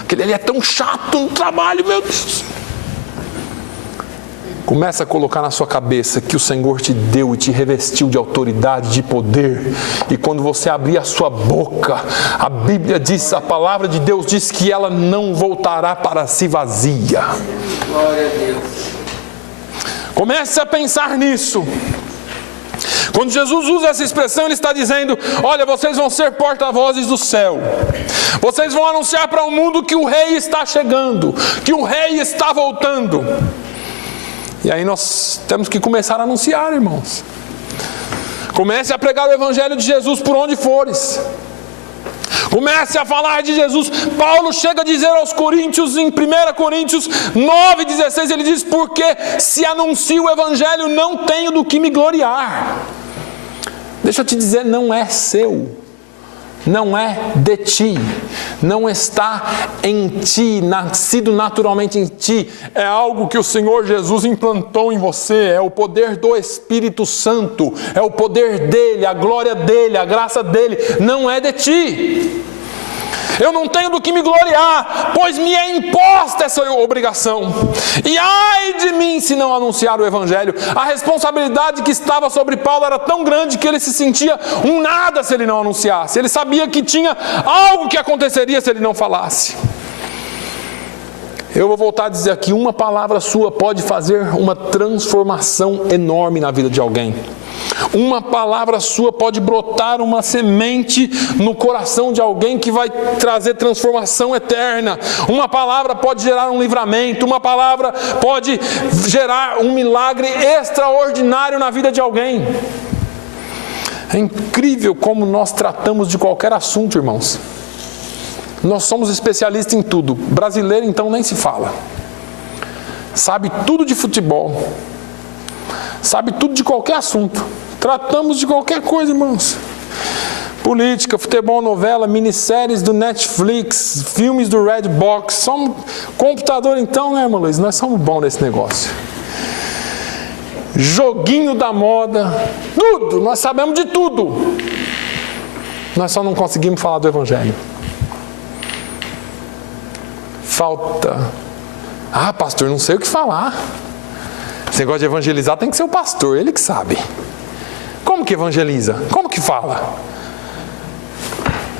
Aquele ali é tão chato no trabalho, meu Deus. Começa a colocar na sua cabeça que o Senhor te deu e te revestiu de autoridade, de poder. E quando você abrir a sua boca, a Bíblia diz, a palavra de Deus diz que ela não voltará para si vazia. Glória a Deus. Comece a pensar nisso. Quando Jesus usa essa expressão, Ele está dizendo, olha, vocês vão ser porta-vozes do céu. Vocês vão anunciar para o mundo que o rei está chegando, que o rei está voltando. E aí nós temos que começar a anunciar, irmãos. Comece a pregar o Evangelho de Jesus por onde fores. Comece a falar de Jesus. Paulo chega a dizer aos Coríntios, em 1 Coríntios 9,16, ele diz, porque se anuncio o Evangelho, não tenho do que me gloriar. Deixa eu te dizer, não é seu. Não é de ti, não está em ti, nascido naturalmente em ti, é algo que o Senhor Jesus implantou em você, é o poder do Espírito Santo, é o poder dele, a glória dele, a graça dele, não é de ti. Eu não tenho do que me gloriar, pois me é imposta essa obrigação. E ai de mim se não anunciar o Evangelho. A responsabilidade que estava sobre Paulo era tão grande que ele se sentia um nada se ele não anunciasse. Ele sabia que tinha algo que aconteceria se ele não falasse. Eu vou voltar a dizer aqui, uma palavra sua pode fazer uma transformação enorme na vida de alguém. Uma palavra sua pode brotar uma semente no coração de alguém que vai trazer transformação eterna. Uma palavra pode gerar um livramento, uma palavra pode gerar um milagre extraordinário na vida de alguém. É incrível como nós tratamos de qualquer assunto, irmãos. Nós somos especialistas em tudo. Brasileiro, então, nem se fala. Sabe tudo de futebol. Sabe tudo de qualquer assunto. Tratamos de qualquer coisa, irmãos. Política, futebol, novela, minisséries do Netflix, filmes do Redbox. Somos computador, então, né, irmão Luiz? Nós somos bons nesse negócio. Joguinho da moda. Tudo. Nós sabemos de tudo. Nós só não conseguimos falar do Evangelho. Falta. Ah, pastor, não sei o que falar. Esse negócio de evangelizar tem que ser o pastor, ele que sabe. Como que evangeliza? Como que fala?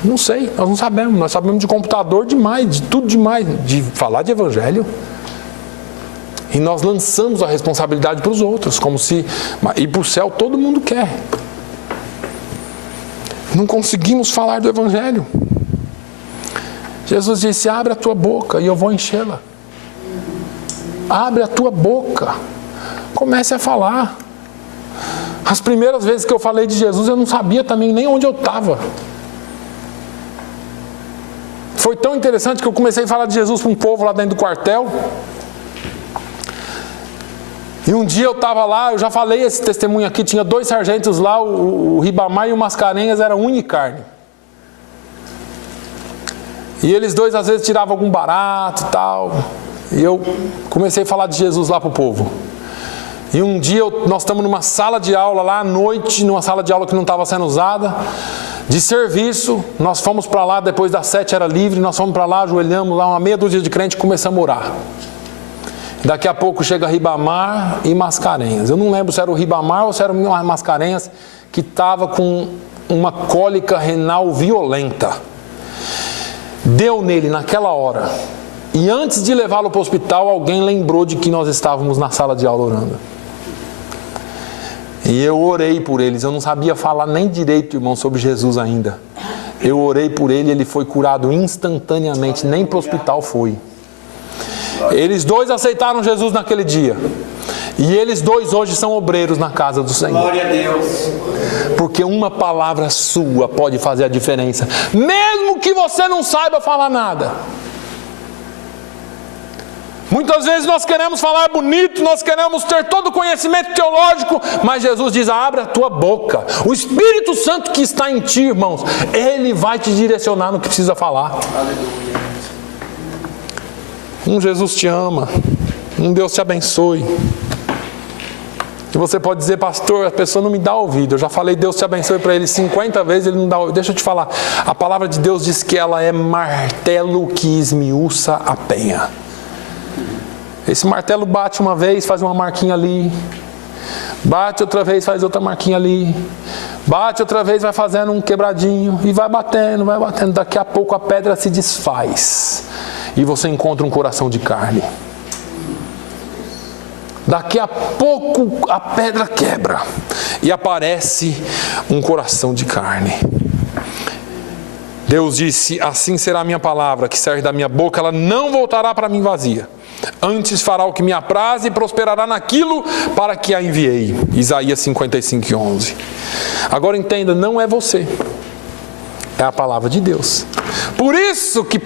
Não sei, nós não sabemos. Nós sabemos de computador demais, de tudo demais. De falar de evangelho. E nós lançamos a responsabilidade para os outros, como se ir para o céu todo mundo quer. Não conseguimos falar do evangelho. Jesus disse, abre a tua boca e eu vou enchê-la. Abre a tua boca. Comece a falar. As primeiras vezes que eu falei de Jesus, eu não sabia também nem onde eu estava. Foi tão interessante que eu comecei a falar de Jesus para um povo lá dentro do quartel. E um dia eu estava lá, eu já falei esse testemunho aqui, tinha 2 sargentos lá, o Ribamar e o Mascarenhas era unha e carne. E eles 2 às vezes tiravam algum barato e tal. E eu comecei a falar de Jesus lá para o povo. E um dia nós estamos numa sala de aula lá à noite, numa sala de aula que não estava sendo usada, de serviço. Nós fomos para lá, depois das 7 era livre, nós fomos para lá, ajoelhamos lá, uma meia dúzia de crente e começamos a orar. Daqui a pouco chega Ribamar e Mascarenhas. Eu não lembro se era o Ribamar ou se era o Mascarenhas, que estava com uma cólica renal violenta. Deu nele naquela hora. E antes de levá-lo para o hospital, alguém lembrou de que nós estávamos na sala de aula orando. E eu orei por eles. Eu não sabia falar nem direito, irmão, sobre Jesus ainda. Eu orei por ele e ele foi curado instantaneamente. Nem para o hospital foi. Eles 2 aceitaram Jesus naquele dia. E eles 2 hoje são obreiros na casa do Senhor. Glória a Deus. Porque uma palavra sua pode fazer a diferença. Mesmo que você não saiba falar nada. Muitas vezes nós queremos falar bonito, nós queremos ter todo o conhecimento teológico, mas Jesus diz, abre a tua boca. O Espírito Santo que está em ti, irmãos, Ele vai te direcionar no que precisa falar. Um Jesus te ama, um Deus te abençoe. E você pode dizer, pastor, a pessoa não me dá ouvido. Eu já falei Deus te abençoe para ele 50 vezes, ele não dá ouvido. Deixa eu te falar, a palavra de Deus diz que ela é martelo que esmiuça a penha. Esse martelo bate uma vez, faz uma marquinha ali. Bate outra vez, faz outra marquinha ali. Bate outra vez, vai fazendo um quebradinho. E vai batendo, vai batendo. Daqui a pouco a pedra se desfaz. E você encontra um coração de carne. Daqui a pouco a pedra quebra. E aparece um coração de carne. Deus disse, assim será a minha palavra que sair da minha boca, ela não voltará para mim vazia. Antes fará o que me apraz e prosperará naquilo para que a enviei. Isaías 55:11. Agora entenda, não é você. É a palavra de Deus. Por isso que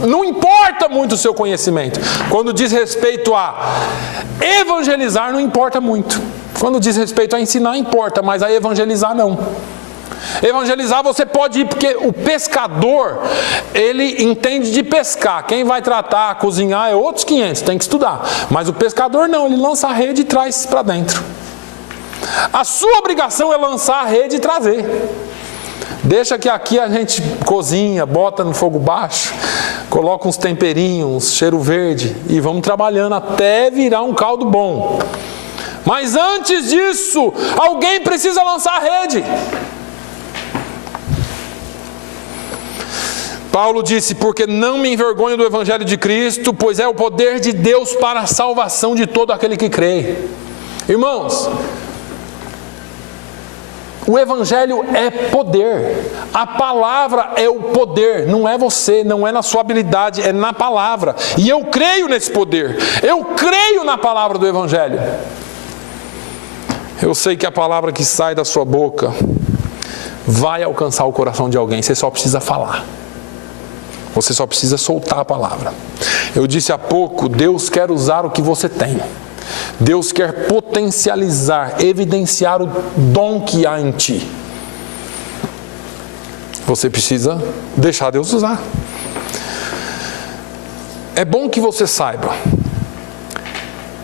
não importa muito o seu conhecimento. Quando diz respeito a evangelizar, não importa muito. Quando diz respeito a ensinar, importa, mas a evangelizar não. Evangelizar você pode ir, porque o pescador, ele entende de pescar. Quem vai tratar, cozinhar é outros 500, tem que estudar. Mas o pescador não, ele lança a rede e traz para dentro. A sua obrigação é lançar a rede e trazer. Deixa que aqui a gente cozinha, bota no fogo baixo, coloca uns temperinhos, uns cheiro verde e vamos trabalhando até virar um caldo bom. Mas antes disso, alguém precisa lançar a rede. Paulo disse, porque não me envergonho do Evangelho de Cristo, pois é o poder de Deus para a salvação de todo aquele que crê. Irmãos, o Evangelho é poder, a palavra é o poder, não é você, não é na sua habilidade, é na palavra. E eu creio nesse poder, eu creio na palavra do Evangelho. Eu sei que a palavra que sai da sua boca vai alcançar o coração de alguém, você só precisa falar. Você só precisa soltar a palavra. Eu disse há pouco, Deus quer usar o que você tem. Deus quer potencializar, evidenciar o dom que há em ti. Você precisa deixar Deus usar. É bom que você saiba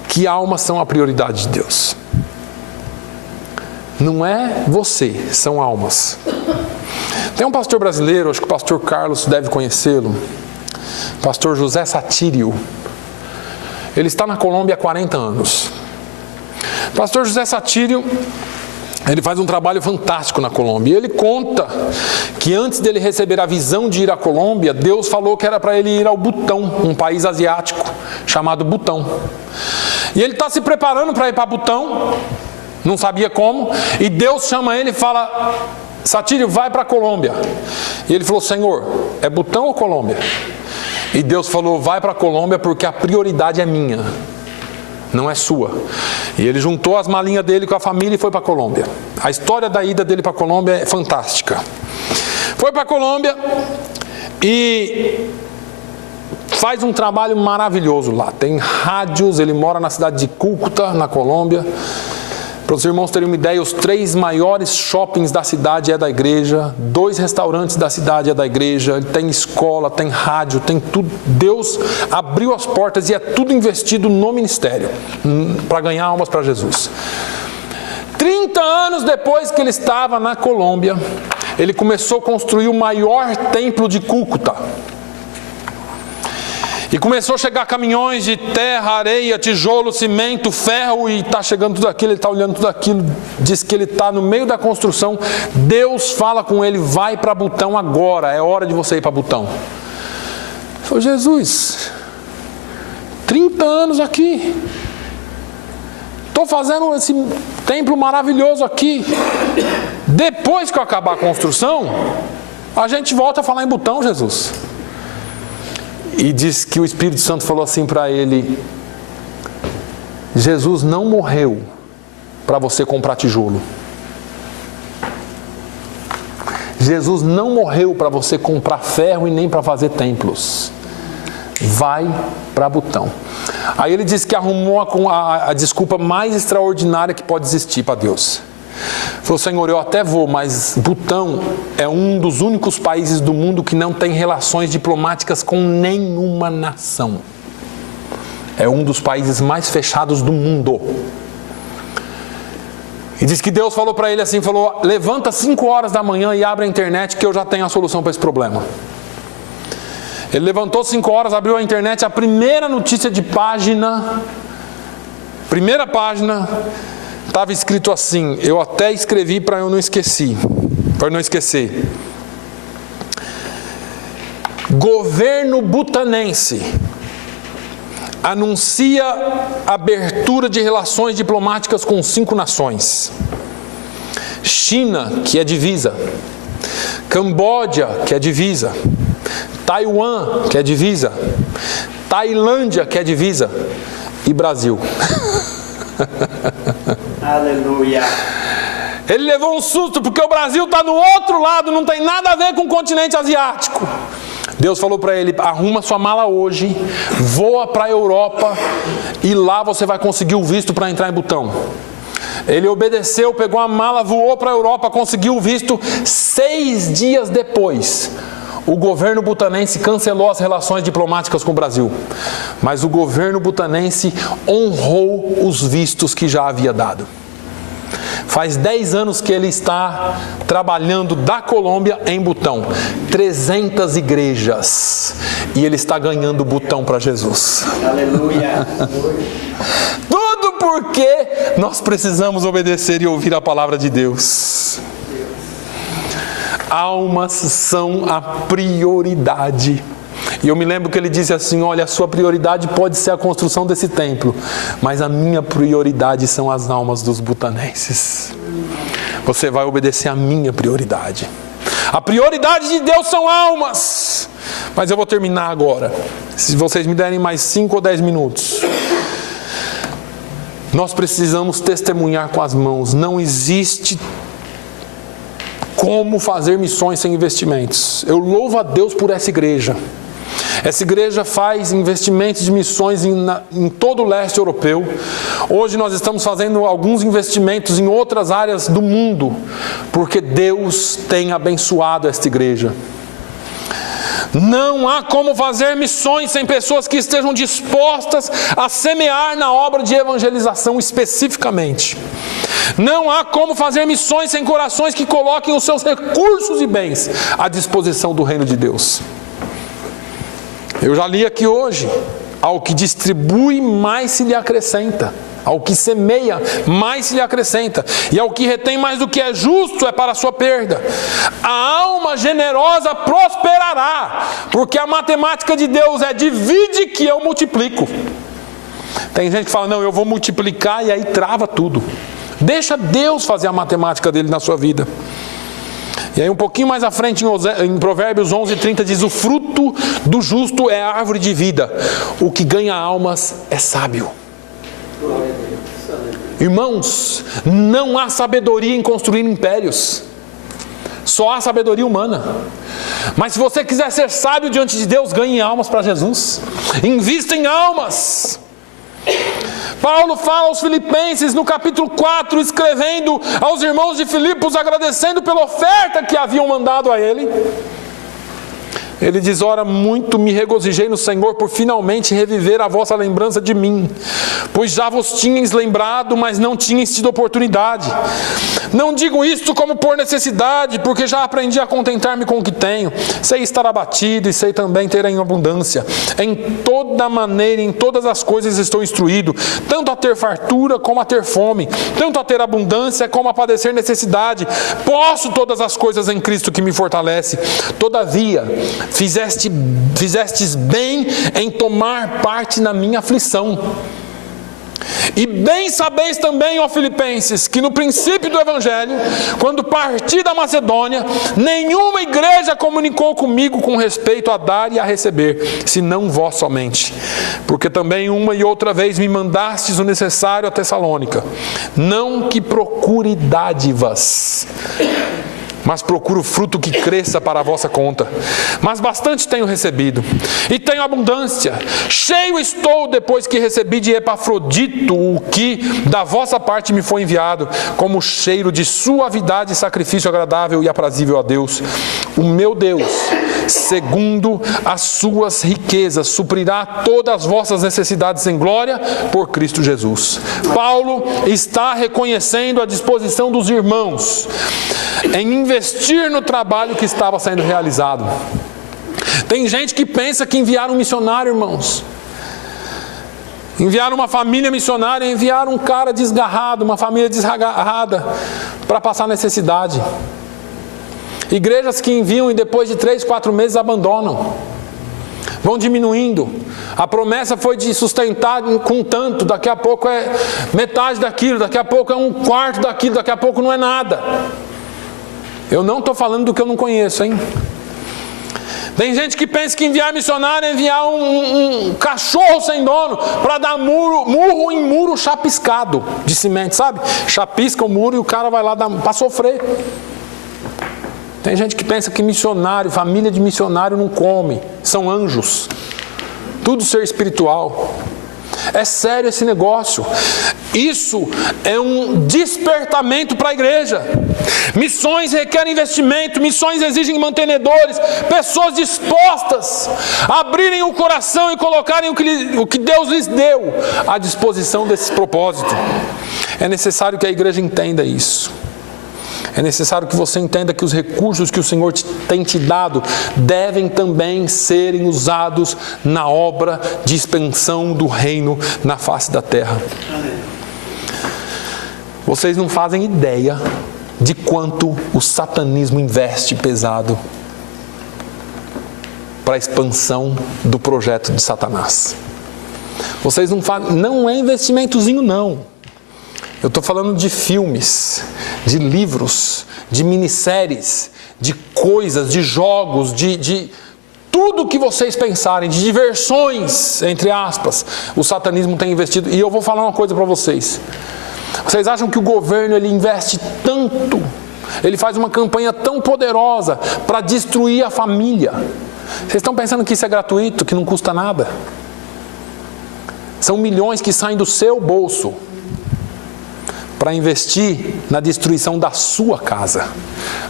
que almas são a prioridade de Deus. Não é você, são almas. Tem um pastor brasileiro, acho que o pastor Carlos deve conhecê-lo, pastor José Satírio. Ele está na Colômbia há 40 anos. Pastor José Satírio, ele faz um trabalho fantástico na Colômbia. E ele conta que antes dele receber a visão de ir à Colômbia, Deus falou que era para ele ir ao Butão, um país asiático chamado Butão. E ele está se preparando para ir para Butão, não sabia como, e Deus chama ele e fala, Satírio, vai para a Colômbia. E ele falou, Senhor, é Butão ou Colômbia? E Deus falou, vai para a Colômbia porque a prioridade é minha, não é sua. E ele juntou as malinhas dele com a família e foi para a Colômbia. A história da ida dele para a Colômbia é fantástica. Foi para a Colômbia e faz um trabalho maravilhoso lá. Tem rádios, ele mora na cidade de Cúcuta, na Colômbia. Para os irmãos terem uma ideia, os 3 maiores shoppings da cidade é da igreja, 2 restaurantes da cidade é da igreja, tem escola, tem rádio, tem tudo. Deus abriu as portas e é tudo investido no ministério, para ganhar almas para Jesus. 30 anos depois que ele estava na Colômbia, ele começou a construir o maior templo de Cúcuta. E começou a chegar caminhões de terra, areia, tijolo, cimento, ferro, e está chegando tudo aquilo, ele está olhando tudo aquilo, diz que ele está no meio da construção. Deus fala com ele: vai para Butão agora, é hora de você ir para Butão. Ele falou: Jesus, 30 anos aqui, estou fazendo esse templo maravilhoso aqui, depois que eu acabar a construção, a gente volta a falar em Butão, Jesus. E diz que o Espírito Santo falou assim para ele: Jesus não morreu para você comprar tijolo. Jesus não morreu para você comprar ferro e nem para fazer templos. Vai para Butão. Aí ele diz que arrumou a desculpa mais extraordinária que pode existir para Deus. Falou: Senhor, eu até vou, mas Butão é um dos únicos países do mundo que não tem relações diplomáticas com nenhuma nação. É um dos países mais fechados do mundo. E diz que Deus falou para ele assim, falou: levanta 5 horas da manhã e abre a internet que eu já tenho a solução para esse problema. Ele levantou 5 horas, abriu a internet, a primeira notícia de página, primeira página, estava escrito assim, eu até escrevi para eu não esquecer. Governo butanense anuncia abertura de relações diplomáticas com 5 nações. China, que é divisa. Camboja, que é divisa. Taiwan, que é divisa. Tailândia, que é divisa. E Brasil. Aleluia. Ele levou um susto, porque o Brasil está no outro lado, não tem nada a ver com o continente asiático. Deus falou para ele: arruma sua mala hoje, voa para a Europa e lá você vai conseguir o visto para entrar em Butão. Ele obedeceu, pegou a mala, voou para a Europa, conseguiu o visto. 6 dias depois, o governo butanense cancelou as relações diplomáticas com o Brasil. Mas o governo butanense honrou os vistos que já havia dado. Faz 10 anos que ele está trabalhando da Colômbia em Butão. 300 igrejas. E ele está ganhando Butão para Jesus. Aleluia. Tudo porque nós precisamos obedecer e ouvir a palavra de Deus. Almas são a prioridade. E eu me lembro que ele disse assim: olha, a sua prioridade pode ser a construção desse templo, mas a minha prioridade são as almas dos butanenses. Você vai obedecer a minha prioridade. A prioridade de Deus são almas. Mas eu vou terminar agora. Se vocês me derem mais 5 ou 10 minutos. Nós precisamos testemunhar com as mãos. Não existe como fazer missões sem investimentos. Eu louvo a Deus por essa igreja. Essa igreja faz investimentos de missões em todo o leste europeu. Hoje nós estamos fazendo alguns investimentos em outras áreas do mundo, porque Deus tem abençoado esta igreja. Não há como fazer missões sem pessoas que estejam dispostas a semear na obra de evangelização especificamente. Não há como fazer missões sem corações que coloquem os seus recursos e bens à disposição do reino de Deus. Eu já li aqui hoje: ao que distribui, mais se lhe acrescenta. Ao que semeia, mais se lhe acrescenta. E ao que retém mais do que é justo, é para a sua perda. A alma generosa prosperará, porque a matemática de Deus é: divide que eu multiplico. Tem gente que fala: não, eu vou multiplicar, e aí trava tudo. Deixa Deus fazer a matemática dele na sua vida. E aí um pouquinho mais à frente em Provérbios 11:30 diz: o fruto do justo é a árvore de vida, o que ganha almas é sábio. Irmãos, não há sabedoria em construir impérios. Só há sabedoria humana. Mas se você quiser ser sábio diante de Deus, ganhe almas para Jesus. Invista em almas. Paulo fala aos Filipenses no capítulo 4, escrevendo aos irmãos de Filipos, agradecendo pela oferta que haviam mandado a ele. Ele diz: ora, muito me regozijei no Senhor por finalmente reviver a vossa lembrança de mim, pois já vos tinhas lembrado, mas não tinhas tido oportunidade. Não digo isto como por necessidade, porque já aprendi a contentar-me com o que tenho. Sei estar abatido e sei também ter em abundância. Em toda maneira, em todas as coisas estou instruído, tanto a ter fartura como a ter fome, tanto a ter abundância como a padecer necessidade. Posso todas as coisas em Cristo que me fortalece. Todavia, fizestes bem em tomar parte na minha aflição. E bem sabeis também, ó Filipenses, que no princípio do Evangelho, quando parti da Macedônia, nenhuma igreja comunicou comigo com respeito a dar e a receber, senão vós somente. Porque também uma e outra vez me mandastes o necessário a Tessalônica. Não que procure dádivas, mas procuro fruto que cresça para a vossa conta. Mas bastante tenho recebido, e tenho abundância. Cheio estou depois que recebi de Epafrodito o que da vossa parte me foi enviado, como cheiro de suavidade e sacrifício agradável e aprazível a Deus. O meu Deus, segundo as suas riquezas, suprirá todas as vossas necessidades em glória por Cristo Jesus. Paulo está reconhecendo a disposição dos irmãos em investir no trabalho que estava sendo realizado. Tem gente que pensa que enviar um missionário, irmãos, enviar uma família missionária, enviar um cara desgarrado, uma família desgarrada para passar necessidade. Igrejas que enviam e depois de 3, 4 meses abandonam, vão diminuindo. A promessa foi de sustentar com tanto, daqui a pouco é metade daquilo, daqui a pouco é um quarto daquilo, daqui a pouco não é nada. Eu não estou falando do que eu não conheço, hein? Tem gente que pensa que enviar missionário é enviar um cachorro sem dono para dar murro em muro chapiscado de cimento, sabe? Chapisca o muro e o cara vai lá para sofrer. Tem gente que pensa que missionário, família de missionário não come, são anjos. Tudo ser espiritual. É sério esse negócio. Isso é um despertamento para a igreja. Missões requerem investimento, missões exigem mantenedores, pessoas dispostas a abrirem o coração e colocarem o que Deus lhes deu à disposição desse propósito. É necessário que a igreja entenda isso. É necessário que você entenda que os recursos que o Senhor tem te dado devem também serem usados na obra de expansão do reino na face da terra. Vocês não fazem ideia de quanto o satanismo investe pesado para a expansão do projeto de Satanás. Vocês não fazem, não é investimentozinho não. Eu estou falando de filmes, de livros, de minisséries, de coisas, de jogos, de tudo que vocês pensarem, de diversões, entre aspas, o satanismo tem investido. E eu vou falar uma coisa para vocês. Vocês acham que o governo ele investe tanto, ele faz uma campanha tão poderosa para destruir a família? Vocês estão pensando que isso é gratuito, que não custa nada? São milhões que saem do seu bolso para investir na destruição da sua casa.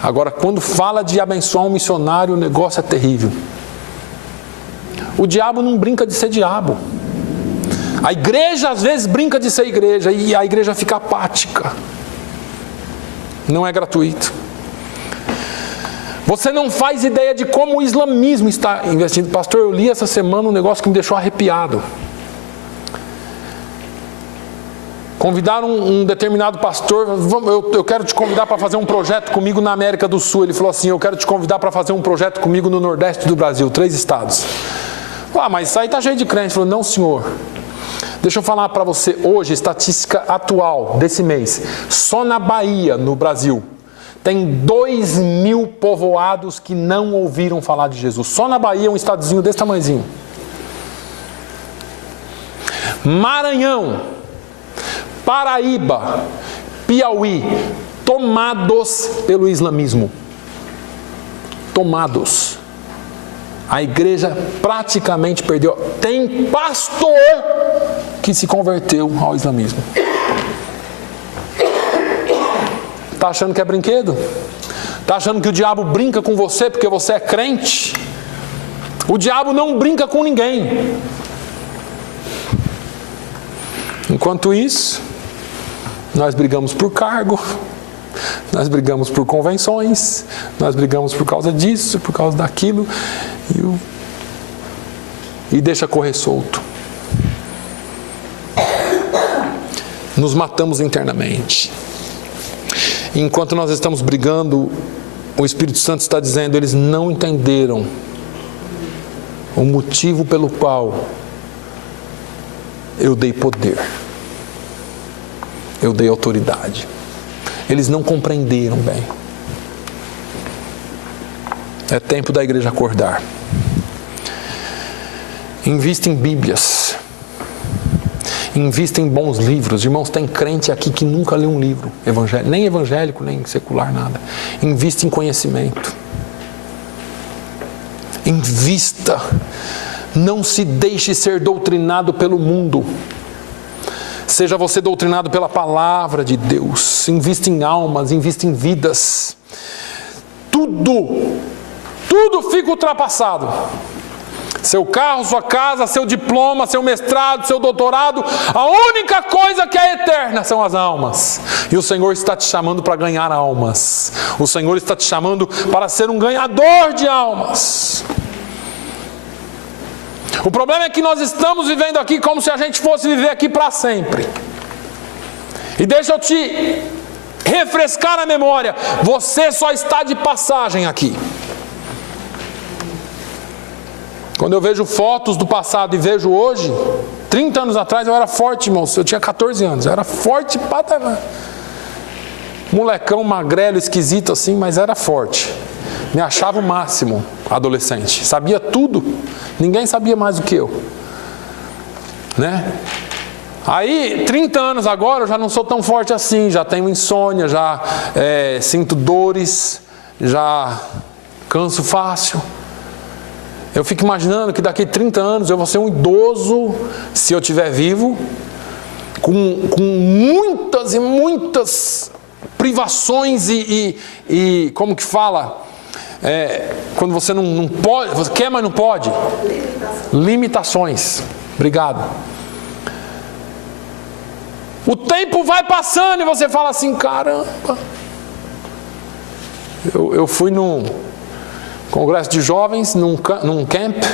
Agora, quando fala de abençoar um missionário, o negócio é terrível. O diabo não brinca de ser diabo. A igreja às vezes brinca de ser igreja e a igreja fica apática. Não é gratuito. Você não faz ideia de como o islamismo está investindo. Pastor, eu li essa semana um negócio que me deixou arrepiado. Convidaram um determinado pastor, eu quero te convidar para fazer um projeto comigo na América do Sul. Ele falou assim, eu quero te convidar para fazer um projeto comigo no Nordeste do Brasil, 3 estados. Mas isso aí está cheio de crente. Ele falou, não senhor, deixa eu falar para você, hoje, estatística atual desse mês, só na Bahia, no Brasil, tem 2.000 povoados que não ouviram falar de Jesus. Só na Bahia, um estadozinho desse tamanhozinho. Maranhão, Paraíba, Piauí, tomados pelo islamismo. tomados. A igreja praticamente perdeu. Tem pastor que se converteu ao islamismo. Está achando que é brinquedo? Está achando que o diabo brinca com você porque você é crente? O diabo não brinca com ninguém. Enquanto isso, nós brigamos por cargo, nós brigamos por convenções, nós brigamos por causa disso, por causa daquilo, e deixa correr solto. Nos matamos internamente. Enquanto nós estamos brigando, o Espírito Santo está dizendo, eles não entenderam o motivo pelo qual eu dei poder, eu dei autoridade. Eles não compreenderam bem. É tempo da igreja acordar. Invista em Bíblias. Invista em bons livros. Irmãos, tem crente aqui que nunca leu um livro, nem evangélico, nem secular, nada. Invista em conhecimento. Invista. Não se deixe ser doutrinado pelo mundo. Seja você doutrinado pela palavra de Deus. Invista em almas, invista em vidas. Tudo fica ultrapassado. Seu carro, sua casa, seu diploma, seu mestrado, seu doutorado, a única coisa que é eterna são as almas. E o Senhor está te chamando para ganhar almas. O Senhor está te chamando para ser um ganhador de almas. O problema é que nós estamos vivendo aqui como se a gente fosse viver aqui para sempre. E deixa eu te refrescar a memória. Você só está de passagem aqui. Quando eu vejo fotos do passado e vejo hoje, 30 anos atrás eu era forte, irmãos. Eu tinha 14 anos, eu era forte para molecão, magrelo, esquisito assim, mas era forte. Me achava o máximo, adolescente. Sabia tudo. Ninguém sabia mais do que eu. Né? Aí, 30 anos agora, eu já não sou tão forte assim. Já tenho insônia, já sinto dores, já canso fácil. Eu fico imaginando que daqui a 30 anos eu vou ser um idoso, se eu estiver vivo, com muitas e muitas privações e como que fala? Quando você não pode, você quer, mas não pode. Limitações. Obrigado. O tempo vai passando e você fala assim, caramba. Eu fui num congresso de jovens, num camp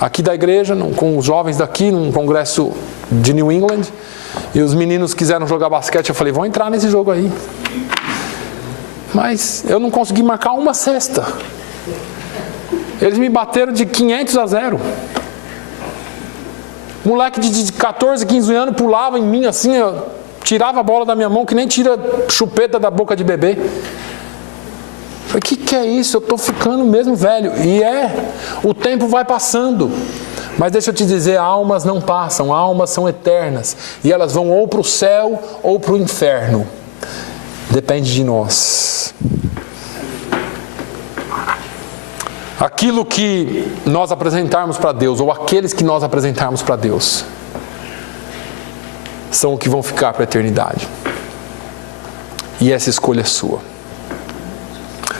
aqui da igreja, com os jovens daqui, num congresso de New England, e os meninos quiseram jogar basquete. Eu falei, vão entrar nesse jogo aí. Mas eu não consegui marcar uma cesta. Eles me bateram de 500-0. Moleque de 14, 15 anos pulava em mim assim, eu tirava a bola da minha mão que nem tira chupeta da boca de bebê. Falei, que é isso? Eu estou ficando mesmo velho. E o tempo vai passando. Mas deixa eu te dizer, almas não passam, almas são eternas. E elas vão ou para o céu ou para o inferno. Depende de nós. Aquilo que nós apresentarmos para Deus, ou aqueles que nós apresentarmos para Deus, são o que vão ficar para a eternidade. E essa escolha é sua.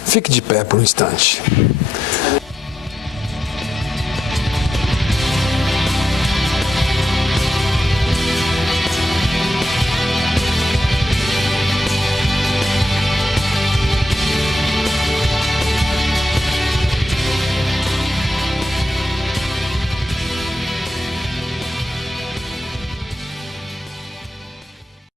Fique de pé por um instante.